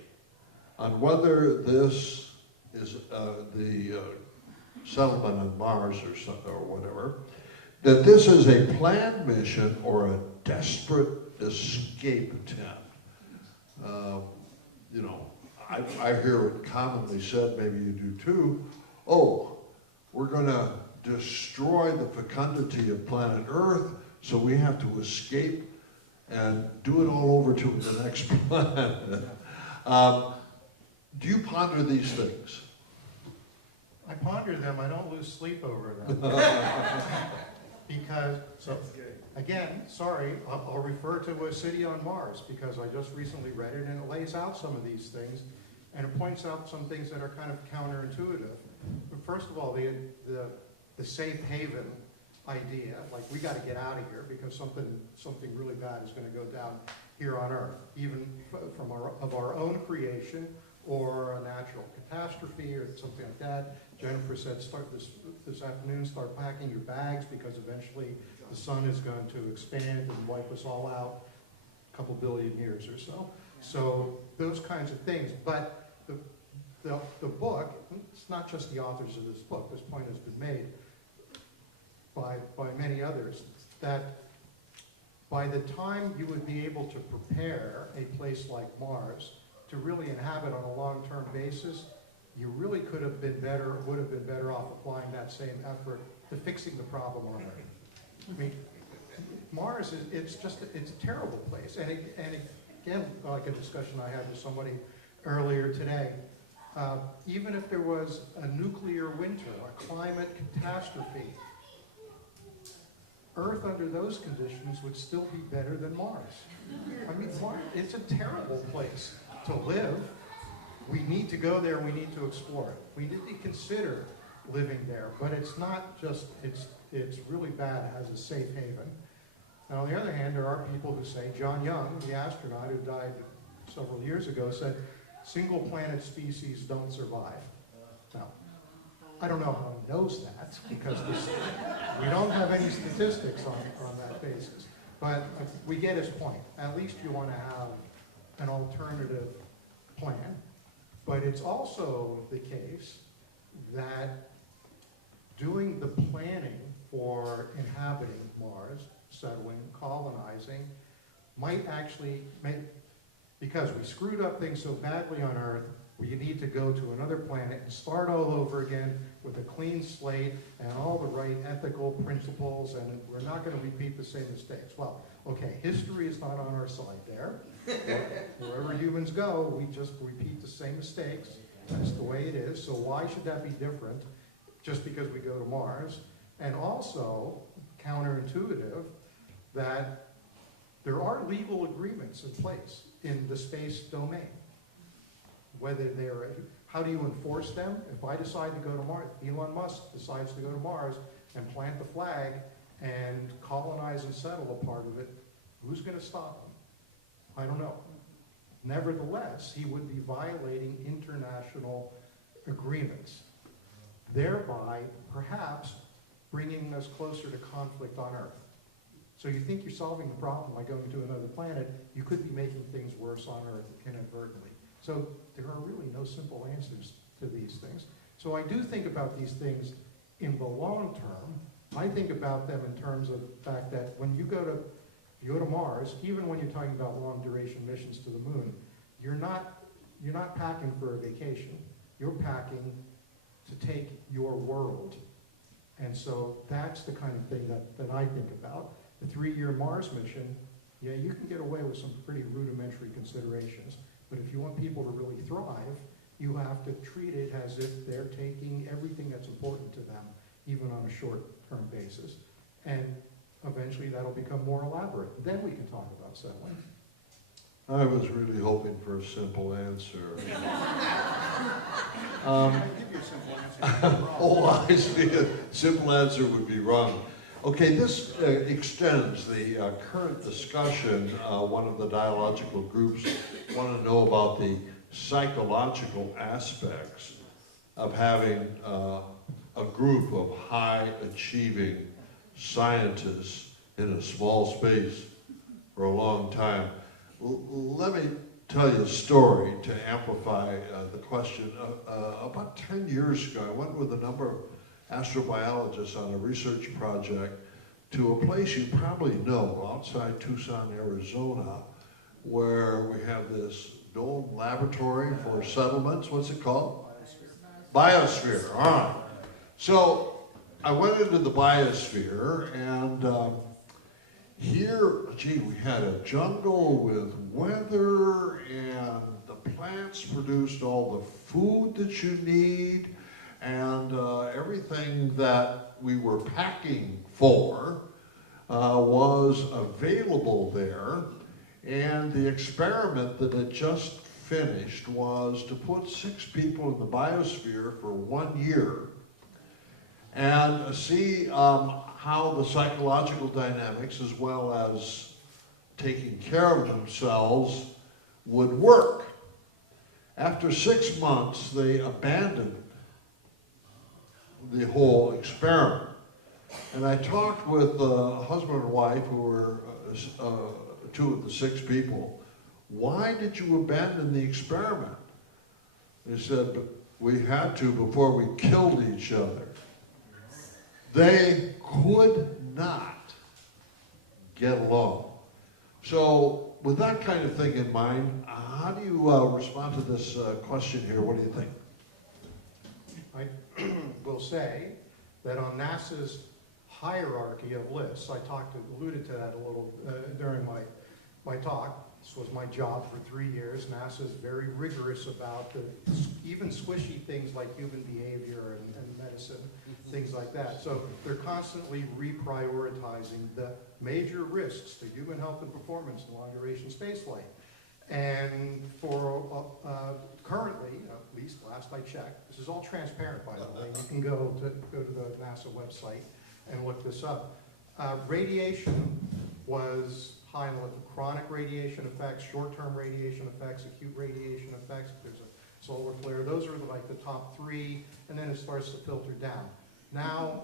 on whether this is the settlement on Mars or whatever, that this is a planned mission or a desperate escape attempt. I hear it commonly said, maybe you do too, oh, we're going to destroy the fecundity of planet Earth, so we have to escape and do it all over to the next planet. Do you ponder these things? I ponder them, I don't lose sleep over them. Because, again, sorry, I'll refer to A City on Mars, because I just recently read it, and it lays out some of these things, and it points out some things that are kind of counterintuitive. But first of all, the safe haven idea, like we got to get out of here because something really bad is going to go down here on Earth, even from our own creation or a natural catastrophe or something like that. Jennifer said, start this afternoon, start packing your bags because eventually the sun is going to expand and wipe us all out a couple billion years or so. So those kinds of things. But the book, it's not just the authors of this book, this point has been made by many others, that by the time you would be able to prepare a place like Mars to to really inhabit on a long-term basis, you really would have been better off applying that same effort to fixing the problem on Earth. I mean, Mars it's a terrible place. And again, like a discussion I had with somebody earlier today, even if there was a nuclear winter, a climate catastrophe, Earth under those conditions would still be better than Mars. I mean, Mars, it's a terrible place to live. We need to go there, we need to explore it. We need to consider living there, but it's not just, it's really bad as a safe haven. And on the other hand, there are people who say, John Young, the astronaut who died several years ago, said, single planet species don't survive. Now, I don't know how he knows that, because we don't have any statistics on that basis. But we get his point. At least you want to have an alternative plan. But it's also the case that doing the planning for inhabiting Mars, settling, colonizing, might actually make, because we screwed up things so badly on Earth, where you need to go to another planet and start all over again with a clean slate and all the right ethical principles, and we're not going to repeat the same mistakes. Well, okay, history is not on our side there. Wherever humans go, we just repeat the same mistakes. That's the way it is. So why should that be different just because we go to Mars? And also, counterintuitive, that there are legal agreements in place in the space domain. Whether they're, how do you enforce them? If I decide to go to Mars, Elon Musk decides to go to Mars and plant the flag and colonize and settle a part of it, who's going to stop him? I don't know. Nevertheless, he would be violating international agreements, thereby perhaps bringing us closer to conflict on Earth. So you think you're solving the problem by going to another planet, you could be making things worse on Earth inadvertently. So there are really no simple answers to these things. So I do think about these things in the long term. I think about them in terms of the fact that when you go to Mars, even when you're talking about long duration missions to the moon, you're not packing for a vacation. You're packing to take your world. And so that's the kind of thing that I think about. The 3-year Mars mission, yeah, you can get away with some pretty rudimentary considerations. But if you want people to really thrive, you have to treat it as if they're taking everything that's important to them, even on a short-term basis. And eventually that'll become more elaborate. Then we can talk about settling. I was really hoping for a simple answer. I'll give you a simple answer. Oh, I see. A simple answer would be wrong. Okay, this extends the current discussion. One of the dialogical groups want to know about the psychological aspects of having a group of high-achieving scientists in a small space for a long time. Let me tell you a story to amplify the question. About 10 years ago, I went with a number of astrobiologists on a research project to a place you probably know, outside Tucson, Arizona, where we have this dome laboratory for settlements. What's it called? Biosphere. All right. So I went into the biosphere, and here, gee, we had a jungle with weather, and the plants produced all the food that you need, and everything that we were packing for was available there. And the experiment that had just finished was to put 6 people in the biosphere for 1 year and see how the psychological dynamics, as well as taking care of themselves, would work. After 6 months, they abandoned the whole experiment. And I talked with a husband and wife who were 2 of the 6 people. Why did you abandon the experiment? They said, we had to before we killed each other. They could not get along. So with that kind of thing in mind, how do you respond to this question here? What do you think? I will say that on NASA's hierarchy of lists, I alluded to that a little during my talk. This was my job for 3 years. NASA is very rigorous about even squishy things like human behavior and medicine, things like that. So they're constantly reprioritizing the major risks to human health and performance in long-duration spaceflight. And for currently, at least last I checked, this is all transparent, by the way. You can go to the NASA website and look this up. Radiation was high on the chronic radiation effects, short-term radiation effects, acute radiation effects. If there's a solar flare, those are like the top 3, and then it starts to filter down. Now,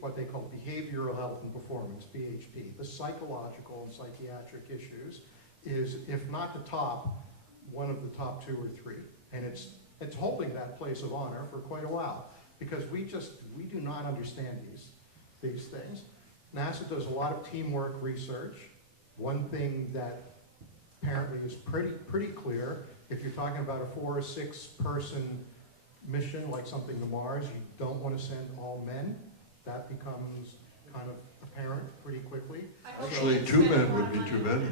what they call behavioral health and performance, BHP, the psychological and psychiatric issues is, if not the top, one of the top 2 or 3. And it's holding that place of honor for quite a while, because we do not understand these things. NASA does a lot of teamwork research. One thing that apparently is pretty clear, if you're talking about a 4 or 6 person mission like something to Mars, you don't want to send all men. That becomes kind of apparent pretty quickly. Actually, 2 men would be too many.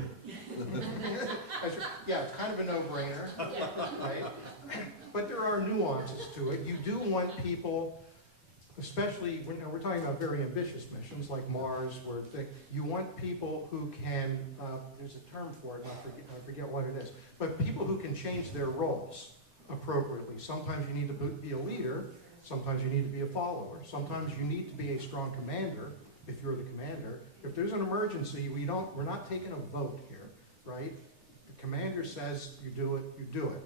Yeah, it's kind of a no-brainer, right? But there are nuances to it. You do want people, especially when we're talking about very ambitious missions like Mars, where you want people who can, there's a term for it, and I forget what it is, but people who can change their roles appropriately. Sometimes you need to be a leader, sometimes you need to be a follower, sometimes you need to be a strong commander if you're the commander. If there's an emergency, we're not taking a vote here, right? The commander says you do it, you do it.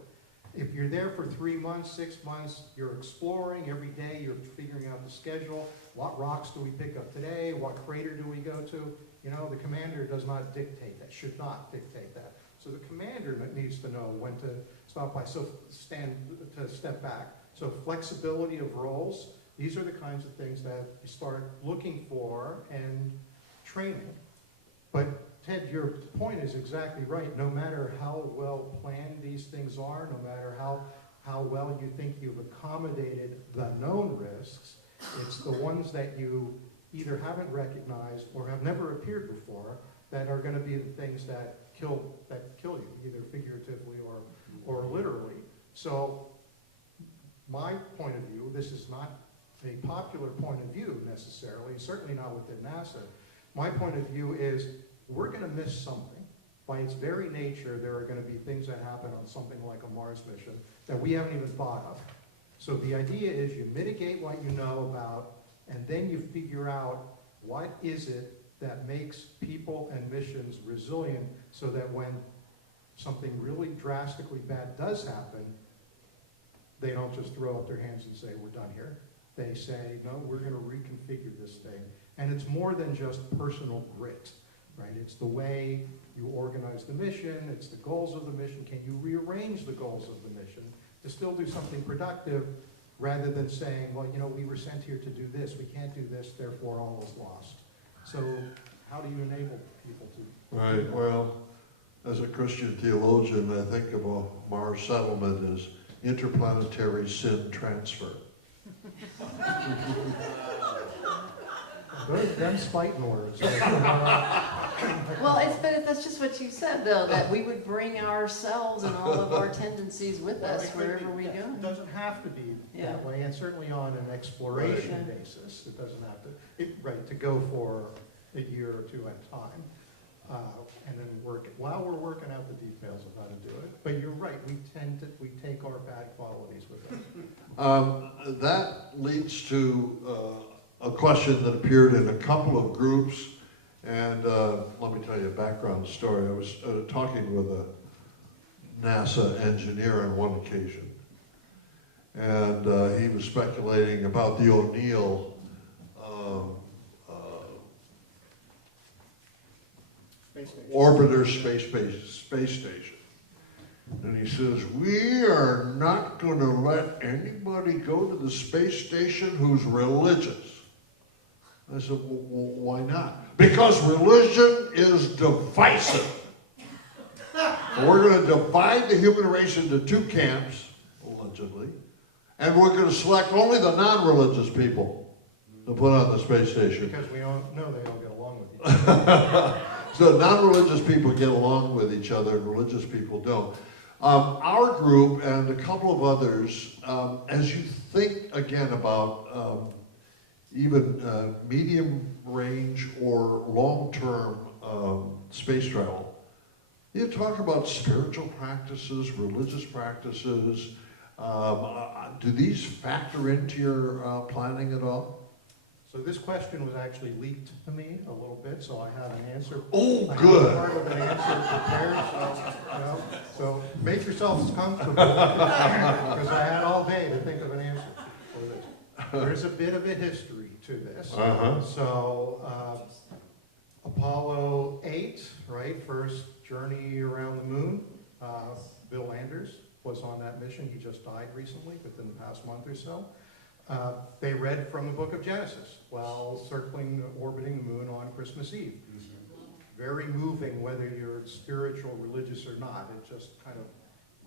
If you're there for 3 months, 6 months, you're exploring every day, you're figuring out the schedule, what rocks do we pick up today, what crater do we go to? You know, the commander does not dictate that, should not dictate that. So the commander needs to know when to stop by, to step back. So flexibility of roles, these are the kinds of things that you start looking for and training. But Ted, your point is exactly right. No matter how well planned these things are, no matter how well you think you've accommodated the known risks, it's the ones that you either haven't recognized or have never appeared before that are going to be the things that kill you, either figuratively or literally. So my point of view, this is not a popular point of view necessarily, certainly not within NASA. My point of view is we're going to miss something. By its very nature, there are going to be things that happen on something like a Mars mission that we haven't even thought of. So the idea is you mitigate what you know about, and then you figure out what is it that makes people and missions resilient so that when something really drastically bad does happen, they don't just throw up their hands and say, we're done here. They say, no, we're going to reconfigure this thing. And it's more than just personal grit, right? It's the way you organize the mission, it's the goals of the mission. Can you rearrange the goals of the mission to still do something productive rather than saying, well, you know, we were sent here to do this, we can't do this, therefore all is lost. So how do you enable people to? Right, well, as a Christian theologian, I think of a Mars settlement as interplanetary sin transfer. Them's fighting words. Well, but that's just what you said, though, that we would bring ourselves and all of our tendencies with us wherever we go. It doesn't have to be that way, and certainly on an exploration basis, it doesn't have to, to go for a year or two at a time. And then while we're working out the details of how to do it. But you're right, we take our bad qualities with us. That leads to a question that appeared in a couple of groups, and let me tell you a background story. I was talking with a NASA engineer on one occasion, and he was speculating about the O'Neill orbiter space station. And he says, we are not going to let anybody go to the space station who's religious. I said, well, why not? Because religion is divisive. And we're going to divide the human race into two camps, allegedly, and we're going to select only the non-religious people to put on the space station. Because we all know they don't get along with each other. So non-religious people get along with each other, and religious people don't. Our group and a couple of others, as you think again about even medium range or long-term space travel, you talk about spiritual practices, religious practices. Do these factor into your planning at all? So this question was actually leaked to me a little bit, so I have an answer. Oh, I good. have part of an answer prepared, so make yourselves comfortable, because I had all day to think of an answer for this. There's a bit of a history to this. Uh-huh. So Apollo 8, right, first journey around the moon. Bill Landers was on that mission. He just died recently, within the past month or so. They read from the book of Genesis while orbiting the moon on Christmas Eve. Very moving, whether you're spiritual, religious, or not. It just kind of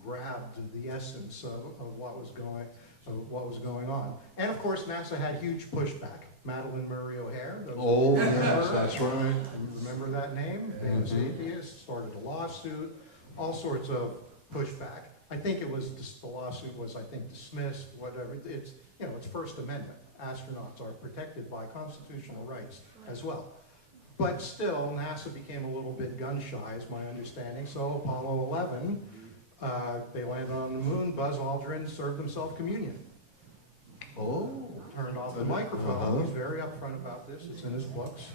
grabbed the essence of what was going on. And of course, NASA had huge pushback. Madeline Murray O'Hare. Oh, yes, that's right. Remember that name? Famous atheist, started a lawsuit, all sorts of pushback. I think it was, the lawsuit was, dismissed, whatever. It's First Amendment. Astronauts are protected by constitutional rights as well. But still, NASA became a little bit gun-shy, is my understanding. So Apollo 11, they landed on the moon. Buzz Aldrin served himself communion. Oh. Turned off the microphone. He's very upfront about this. It's in his books.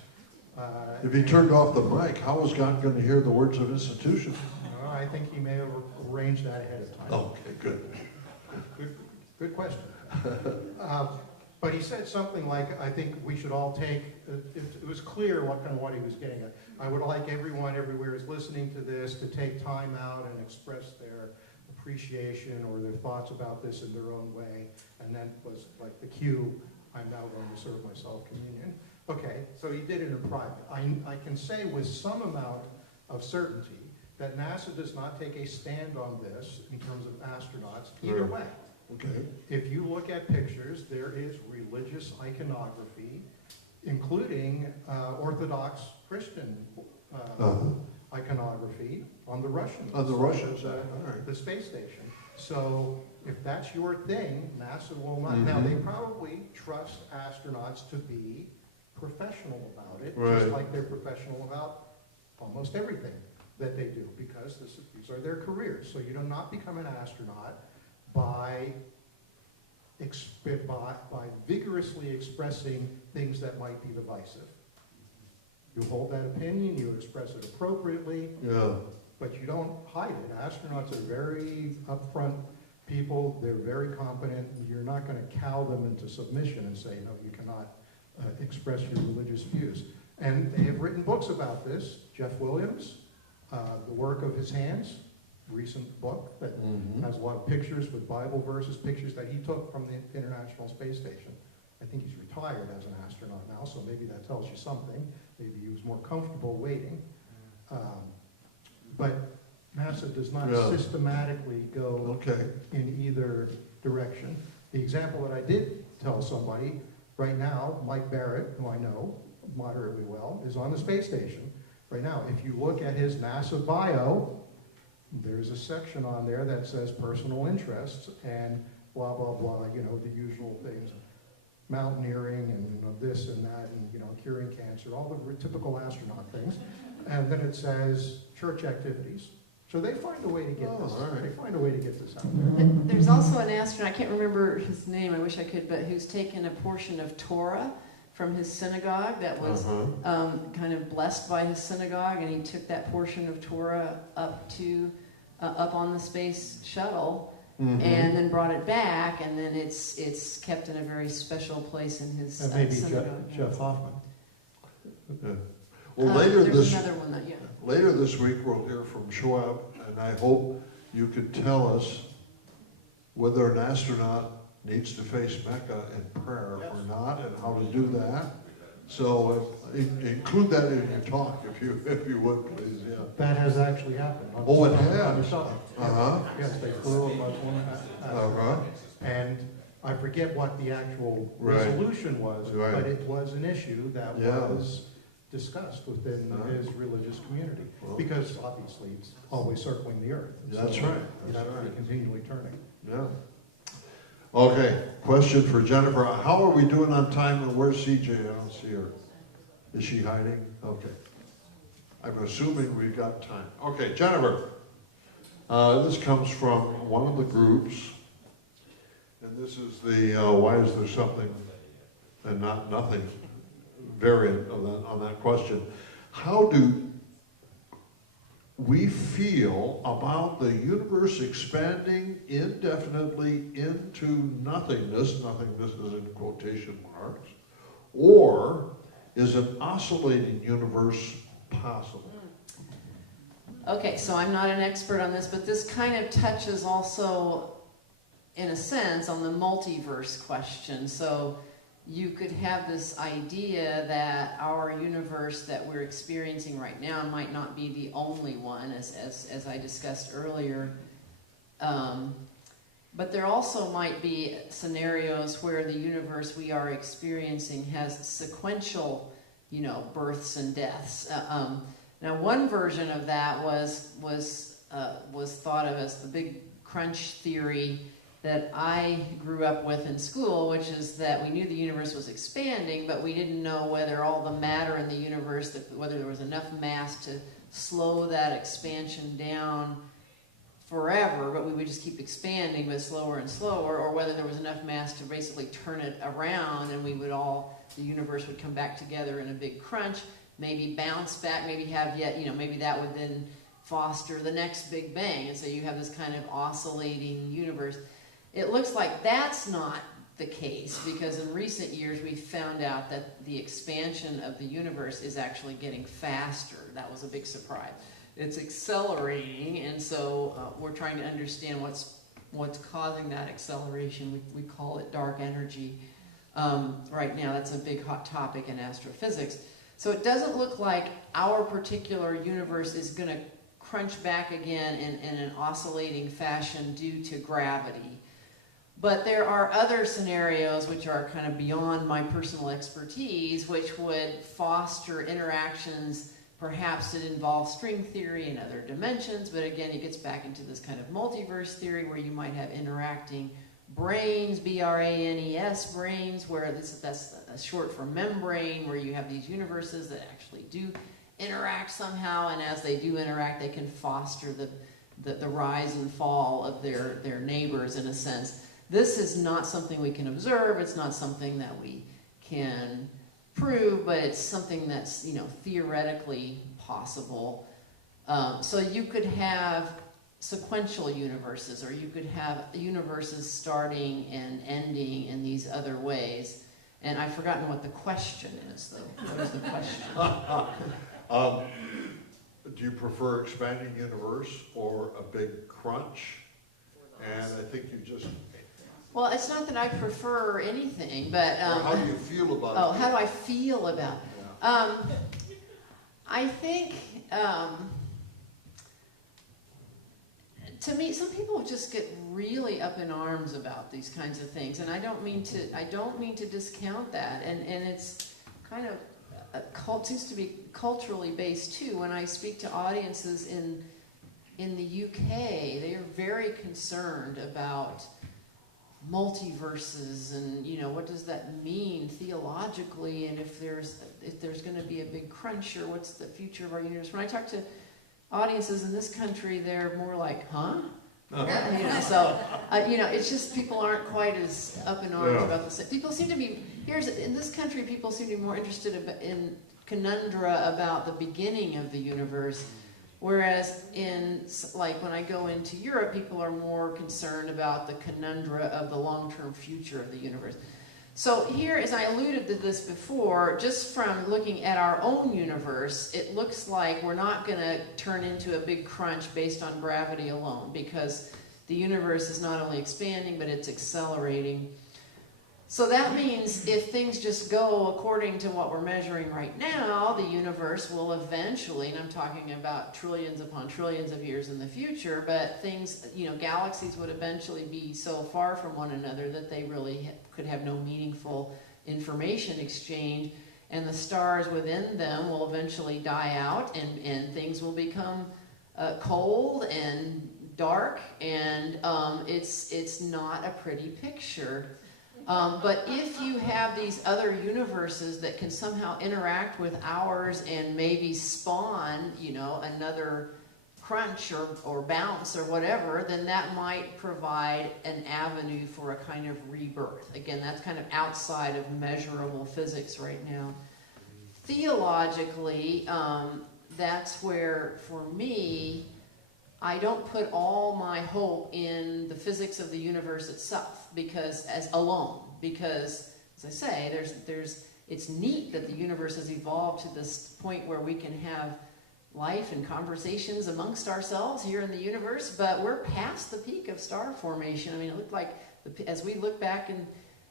If he turned off the mic, how was God going to hear the words of institution? I think he may have arranged that ahead of time. Okay, good. Good question. But he said something like, I think we should all take, it was clear what he was getting at. I would like everyone everywhere is listening to this to take time out and express their appreciation or their thoughts about this in their own way. And then was like the cue, I'm now going to serve myself communion. Okay, so he did it in private. I can say with some amount of certainty that NASA does not take a stand on this in terms of astronauts either way. Okay. If you look at pictures, there is religious iconography, including Orthodox Christian iconography on the Russian On the Russian side, all right. the space station. So if that's your thing, NASA will not. Now, they probably trust astronauts to be professional about it, Right. just like they're professional about almost everything that they do, because these are their careers. So you do not become an astronaut by vigorously expressing things that might be divisive. You hold that opinion, you express it appropriately, Yeah. but you don't hide it. Astronauts are very upfront people, they're very competent. You're not going to cow them into submission and say, no, you cannot express your religious views. And they have written books about this. Jeff Williams, The Work of His Hands, recent book that has a lot of pictures with Bible verses, pictures that he took from the International Space Station. I think he's retired as an astronaut now, so maybe that tells you something. Maybe he was more comfortable waiting. But NASA does not systematically go in either direction. The example that I did tell somebody, right now, Mike Barrett, who I know moderately well, is on the space station. Right now, if you look at his NASA bio, there's a section on there that says personal interests and blah, blah, blah, the usual things. Mountaineering and this and that and, curing cancer, all the typical astronaut things. And then it says church activities. So they find a way to get this. Right. They find a way to get this out there. There's also an astronaut, I can't remember his name, I wish I could, but who's taken a portion of Torah from his synagogue that was kind of blessed by his synagogue, and he took that portion of Torah up on the space shuttle, and then brought it back, and then it's kept in a very special place in his synagogue. Jeff Hoffman. Yeah. Well, later there's another one that, later this week we'll hear from Schwab, and I hope you can tell us whether an astronaut needs to face Mecca in prayer or not, and how to do that. So include that in your talk if you would, please, yeah. That has actually happened. on the Oh, it subject- on the has? subject. Uh-huh. Yes, they flew above one Uh-huh. and I forget what the actual Right. resolution was, Right. but it was an issue that Yeah. was discussed within Uh-huh. his religious community. Well. Because obviously it's always circling the earth. That's So right. You That's have to be right. continually turning. Yeah. Okay, question for Jennifer. How are we doing on time and where's CJ? I don't see her. Is she hiding? Okay. I'm assuming we've got time. Okay, Jennifer. This comes from one of the groups. And this is the why is there something and not nothing variant on that question. How do we feel about the universe expanding indefinitely into nothingness, nothingness is in quotation marks, or is an oscillating universe possible? Okay, so I'm not an expert on this, but this kind of touches also, in a sense, on the multiverse question. So you could have this idea that our universe that we're experiencing right now might not be the only one, as I discussed earlier. But there also might be scenarios where the universe we are experiencing has sequential, births and deaths. Now, one version of that was thought of as the big crunch theory that I grew up with in school, which is that we knew the universe was expanding, but we didn't know whether all the matter in the universe, whether there was enough mass to slow that expansion down forever, but we would just keep expanding, but slower and slower, or whether there was enough mass to basically turn it around and the universe would come back together in a big crunch, maybe bounce back, maybe have maybe that would then foster the next big bang, and so you have this kind of oscillating universe. It looks like that's not the case, because in recent years we found out that the expansion of the universe is actually getting faster. That was a big surprise. It's accelerating, and so we're trying to understand what's causing that acceleration. We call it dark energy. Right now, that's a big hot topic in astrophysics. So it doesn't look like our particular universe is going to crunch back again in an oscillating fashion due to gravity. But there are other scenarios which are kind of beyond my personal expertise, which would foster interactions perhaps that involve string theory and other dimensions. But again, it gets back into this kind of multiverse theory where you might have interacting brains, BRANES brains, where that's short for membrane, where you have these universes that actually do interact somehow, and as they do interact, they can foster the rise and fall of their neighbors in a sense. This is not something we can observe, it's not something that we can prove, but it's something that's theoretically possible. So you could have sequential universes, or you could have universes starting and ending in these other ways. And I've forgotten what the question is, though. What is the question? Do you prefer expanding universe or a big crunch? And I think you just... Well, it's not that I prefer anything, but... or how do you feel about it? Oh, how do I feel about it? Yeah. I think... to me, some people just get really up in arms about these kinds of things, and I don't mean to discount that. And it's kind of seems to be culturally based too. When I speak to audiences in the UK, they are very concerned about multiverses and what does that mean theologically, and if there's going to be a big crunch, or what's the future of our universe. When I talk to audiences in this country, they're more like, huh? So it's just people aren't quite as up in arms about this. People seem to be in this country. People seem to be more interested in conundra about the beginning of the universe, whereas when I go into Europe, people are more concerned about the conundra of the long-term future of the universe. So here, as I alluded to this before, just from looking at our own universe, it looks like we're not going to turn into a big crunch based on gravity alone, because the universe is not only expanding, but it's accelerating. So that means if things just go according to what we're measuring right now, the universe will eventually, and I'm talking about trillions upon trillions of years in the future, but things, galaxies would eventually be so far from one another that they really could have no meaningful information exchange, and the stars within them will eventually die out, and things will become cold and dark, and it's not a pretty picture. But if you have these other universes that can somehow interact with ours and maybe spawn, another crunch or bounce or whatever, then that might provide an avenue for a kind of rebirth. Again, that's kind of outside of measurable physics right now. Theologically, that's where, for me, I don't put all my hope in the physics of the universe itself because as I say, it's neat that the universe has evolved to this point where we can have life and conversations amongst ourselves here in the universe, but we're past the peak of star formation. I mean, it looked like as we look back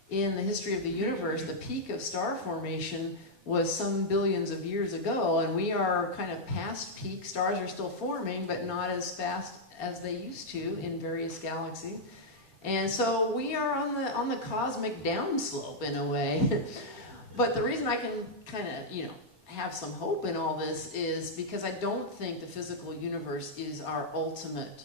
in the history of the universe, the peak of star formation was some billions of years ago, and we are kind of past peak. Stars are still forming, but not as fast as they used to in various galaxies. And so we are on the cosmic downslope in a way. But the reason I can kind of, have some hope in all this is because I don't think the physical universe is our ultimate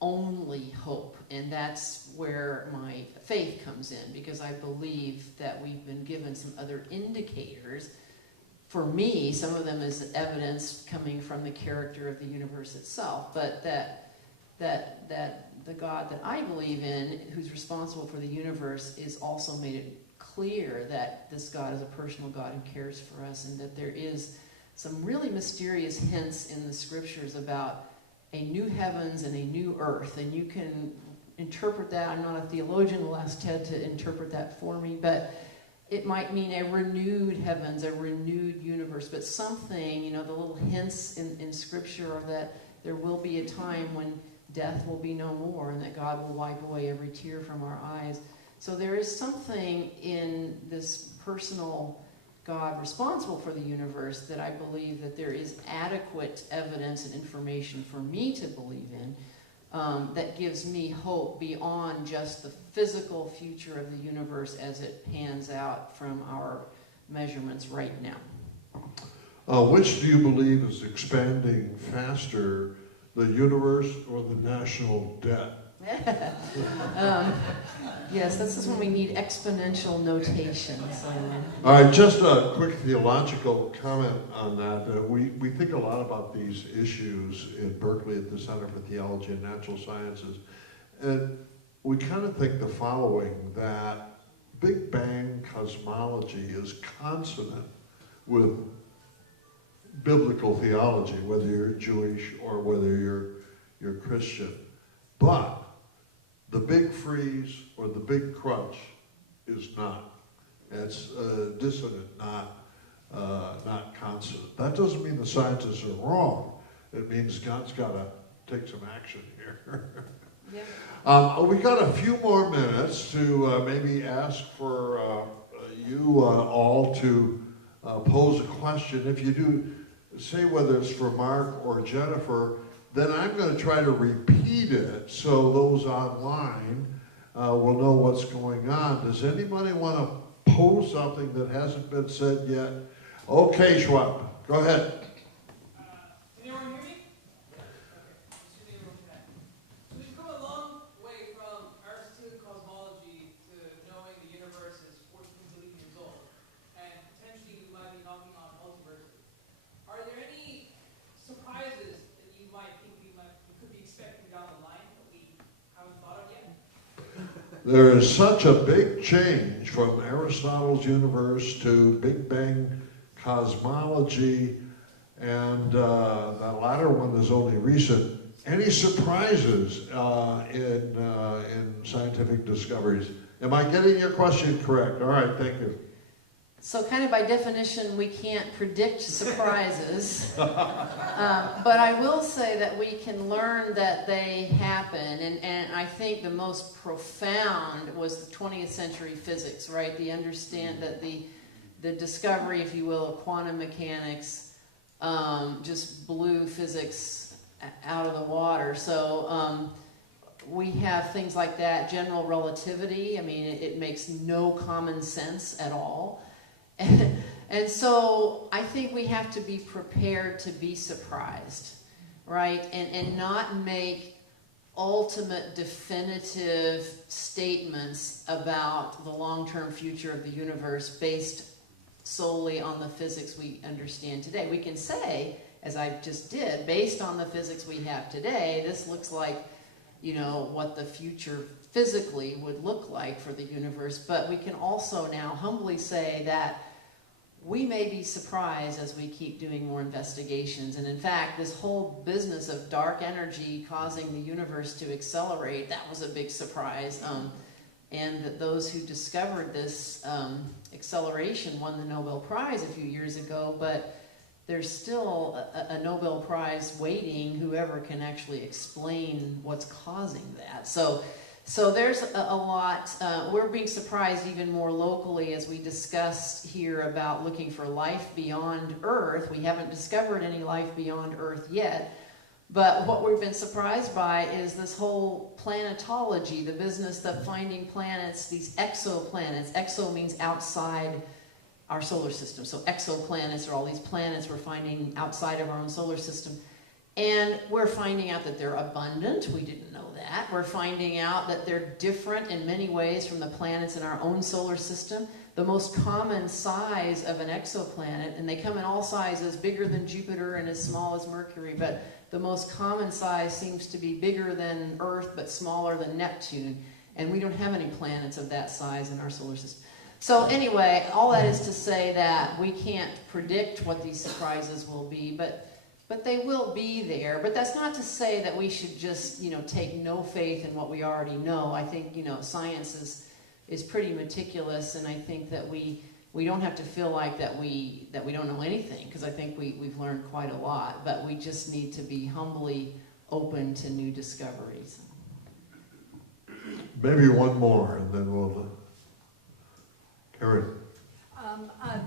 only hope, and that's where my faith comes in, because I believe that we've been given some other indicators. For me, some of them is evidence coming from the character of the universe itself, but that the God that I believe in, who's responsible for the universe, is also made it clear that this God is a personal God who cares for us, and that there is some really mysterious hints in the scriptures about a new heavens and a new earth, and you can interpret that. I'm not a theologian, we'll ask Ted to interpret that for me, but it might mean a renewed heavens, a renewed universe, but something, the little hints in scripture are that there will be a time when death will be no more, and that God will wipe away every tear from our eyes. So there is something in this personal God responsible for the universe that I believe that there is adequate evidence and information for me to believe in, that gives me hope beyond just the physical future of the universe as it pans out from our measurements right now. Which do you believe is expanding faster, the universe or the national debt? Yes, this is when we need exponential notation. So. All right, just a quick theological comment on that. We think a lot about these issues in Berkeley at the Center for Theology and Natural Sciences. And we kind of think the following, that Big Bang cosmology is consonant with biblical theology, whether you're Jewish or whether you're Christian. But the big freeze or the big crunch is not. It's dissonant, not consonant. That doesn't mean the scientists are wrong. It means God's got to take some action here. Yeah. We got a few more minutes to maybe ask for you all to pose a question. If you do, say whether it's for Mark or Jennifer, then I'm going to try to repeat it so those online will know what's going on. Does anybody want to pose something that hasn't been said yet? Okay, Schwab, go ahead. Can anyone hear me? Okay. So we've come a long way from Aristotelian cosmology to knowing the universe is 14 billion years old, and potentially we might be knocking on multiverses. Are there any surprises that you might think we could be expecting down the line that we haven't thought of yet? There is such a big change from Aristotle's universe to Big Bang cosmology, and that latter one is only recent. Any surprises in scientific discoveries? Am I getting your question correct? All right, thank you. So kind of by definition, we can't predict surprises. But I will say that we can learn that they happen. And I think the most profound was the 20th century physics, right? The discovery, if you will, of quantum mechanics just blew physics out of the water. So we have things like that, general relativity. I mean, it makes no common sense at all. And so I think we have to be prepared to be surprised, right? And not make ultimate definitive statements about the long-term future of the universe based solely on the physics we understand today. We can say, as I just did, based on the physics we have today, this looks like, you know, what the future physically would look like for the universe. But we can also now humbly say that we may be surprised as we keep doing more investigations. And in fact, this whole business of dark energy causing the universe to accelerate, that was a big surprise. And that those who discovered this acceleration won the Nobel Prize a few years ago, but there's still a Nobel Prize waiting, whoever can actually explain what's causing that. So there's a lot. We're being surprised even more locally as we discussed here about looking for life beyond Earth. We haven't discovered any life beyond Earth yet. But what we've been surprised by is this whole planetology, the business of finding planets, these exoplanets. Exo means outside our solar system. So exoplanets are all these planets we're finding outside of our own solar system. And we're finding out that they're abundant. We didn't know that. We're finding out that they're different in many ways from the planets in our own solar system. The most common size of an exoplanet, and they come in all sizes, bigger than Jupiter and as small as Mercury, but the most common size seems to be bigger than Earth but smaller than Neptune. And we don't have any planets of that size in our solar system. So anyway, all that is to say that we can't predict what these surprises will be, but they will be there. But that's not to say that we should just, take no faith in what we already know. I think, science is pretty meticulous, and I think that we don't have to feel like that we don't know anything, because I think we've learned quite a lot. But we just need to be humbly open to new discoveries. Maybe one more, and then we'll... Karen.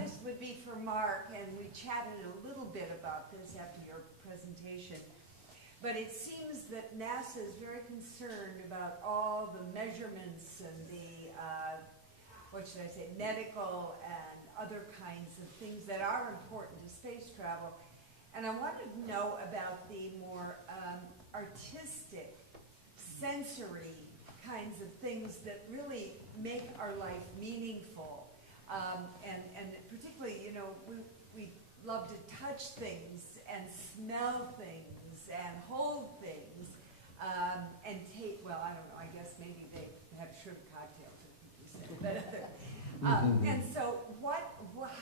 This would be for Mark, and we chatted a little bit about this after your presentation. But it seems that NASA is very concerned about all the measurements and the, medical and other kinds of things that are important to space travel. And I wanted to know about the more artistic, sensory kinds of things that really make our life meaningful. And particularly, we love to touch things and smell things and hold things and take, well, I don't know, I guess maybe they have shrimp cocktails, as people say. But, and so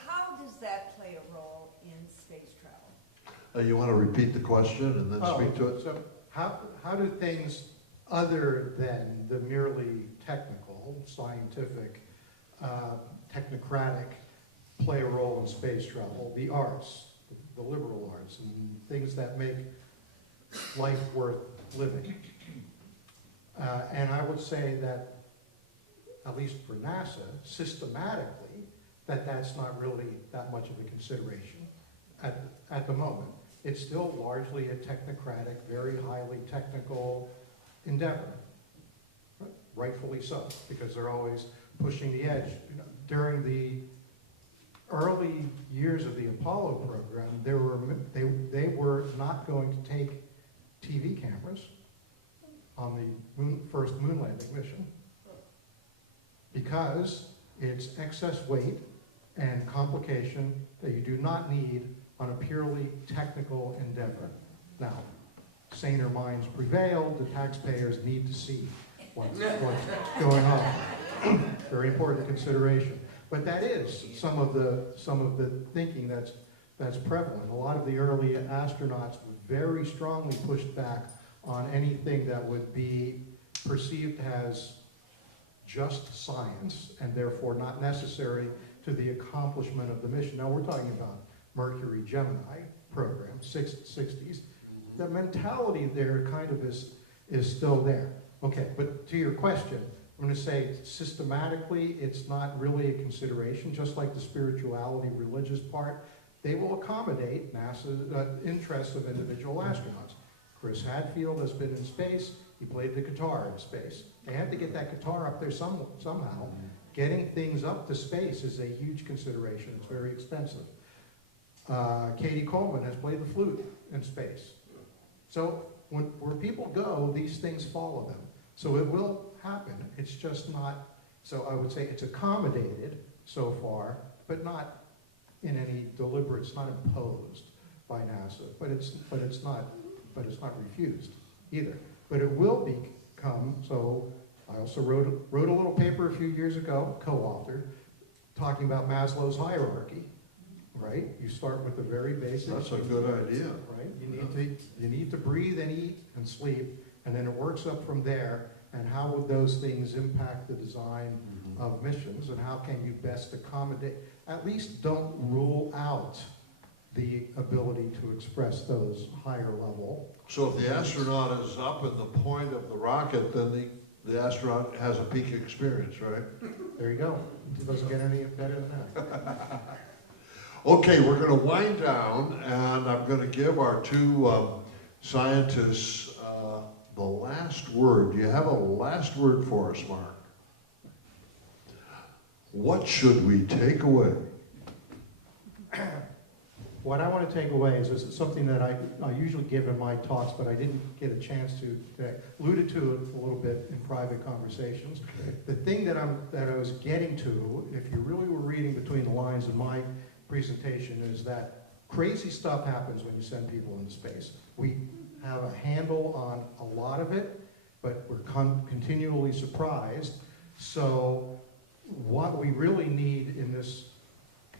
how does that play a role in space travel? You want to repeat the question and then speak to it? So how do things other than the merely technical, scientific, technocratic play a role in space travel? The arts, the liberal arts, and things that make life worth living. And I would say that, at least for NASA, systematically, that's not really that much of a consideration at the moment. It's still largely a technocratic, very highly technical endeavor. Rightfully so, because they're always pushing the edge. During the early years of the Apollo program, they were not going to take TV cameras on the first moon landing mission because it's excess weight and complication that you do not need on a purely technical endeavor. Now, saner minds prevail. The taxpayers need to see what's going on. Very important consideration. But that is some of the thinking that's prevalent. A lot of the early astronauts very strongly pushed back on anything that would be perceived as just science and therefore not necessary to the accomplishment of the mission. Now, we're talking about Mercury Gemini program, 60s. The mentality there kind of is still there. Okay, but to your question, I'm going to say systematically it's not really a consideration, just like the spirituality, religious part. They will accommodate NASA's interests of individual astronauts. Chris Hadfield has been in space. He played the guitar in space. They had to get that guitar up there somehow. Getting things up to space is a huge consideration. It's very expensive. Katie Coleman has played the flute in space. So where people go, these things follow them. So it will happen. It's just not, so I would say it's accommodated so far, but not in any deliberate, it's not imposed by NASA, but it's not refused either. But it will become, so I also wrote a little paper a few years ago, co-authored, talking about Maslow's hierarchy, right? You start with the very basic. That's a good idea. Right? You need to breathe and eat and sleep, and then it works up from there. And how would those things impact the design of missions, and how can you best accommodate? At least don't rule out the ability to express those higher level. So if the astronaut is up at the point of the rocket, then the astronaut has a peak experience, right? There you go. It doesn't get any better than that. Okay, we're going to wind down, and I'm going to give our two scientists the last word. Do you have a last word for us, Mark? What should we take away? What I want to take away is this is something that I usually give in my talks, but I didn't get a chance to today. Alluded to it a little bit in private conversations. Okay. The thing that I was getting to, if you really were reading between the lines in my presentation, is that crazy stuff happens when you send people into space. We have a handle on a lot of it, but we're continually surprised. So what we really need in this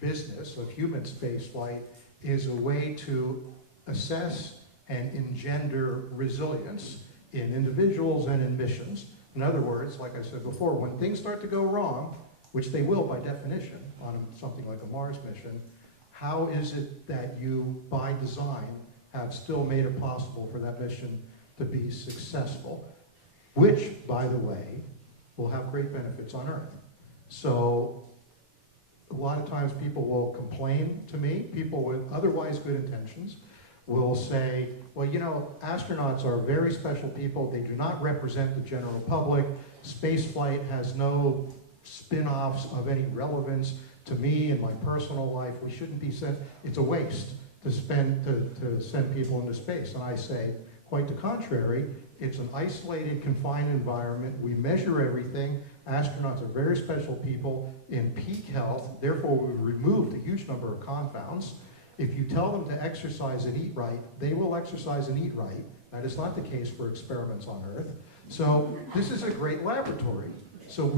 business of human spaceflight is a way to assess and engender resilience in individuals and in missions. In other words, like I said before, when things start to go wrong, which they will by definition on something like a Mars mission, how is it that you, by design, have still made it possible for that mission to be successful, which, by the way, will have great benefits on Earth. So a lot of times people will complain to me, people with otherwise good intentions will say, well, you know, astronauts are very special people. They do not represent the general public. Spaceflight has no spin-offs of any relevance to me and my personal life. We shouldn't be sent, it's a waste to send people into space. And I say, quite the contrary, it's an isolated, confined environment. We measure everything. Astronauts are very special people in peak health. Therefore, we've removed a huge number of confounds. If you tell them to exercise and eat right, they will exercise and eat right. That is not the case for experiments on Earth. So this is a great laboratory. So we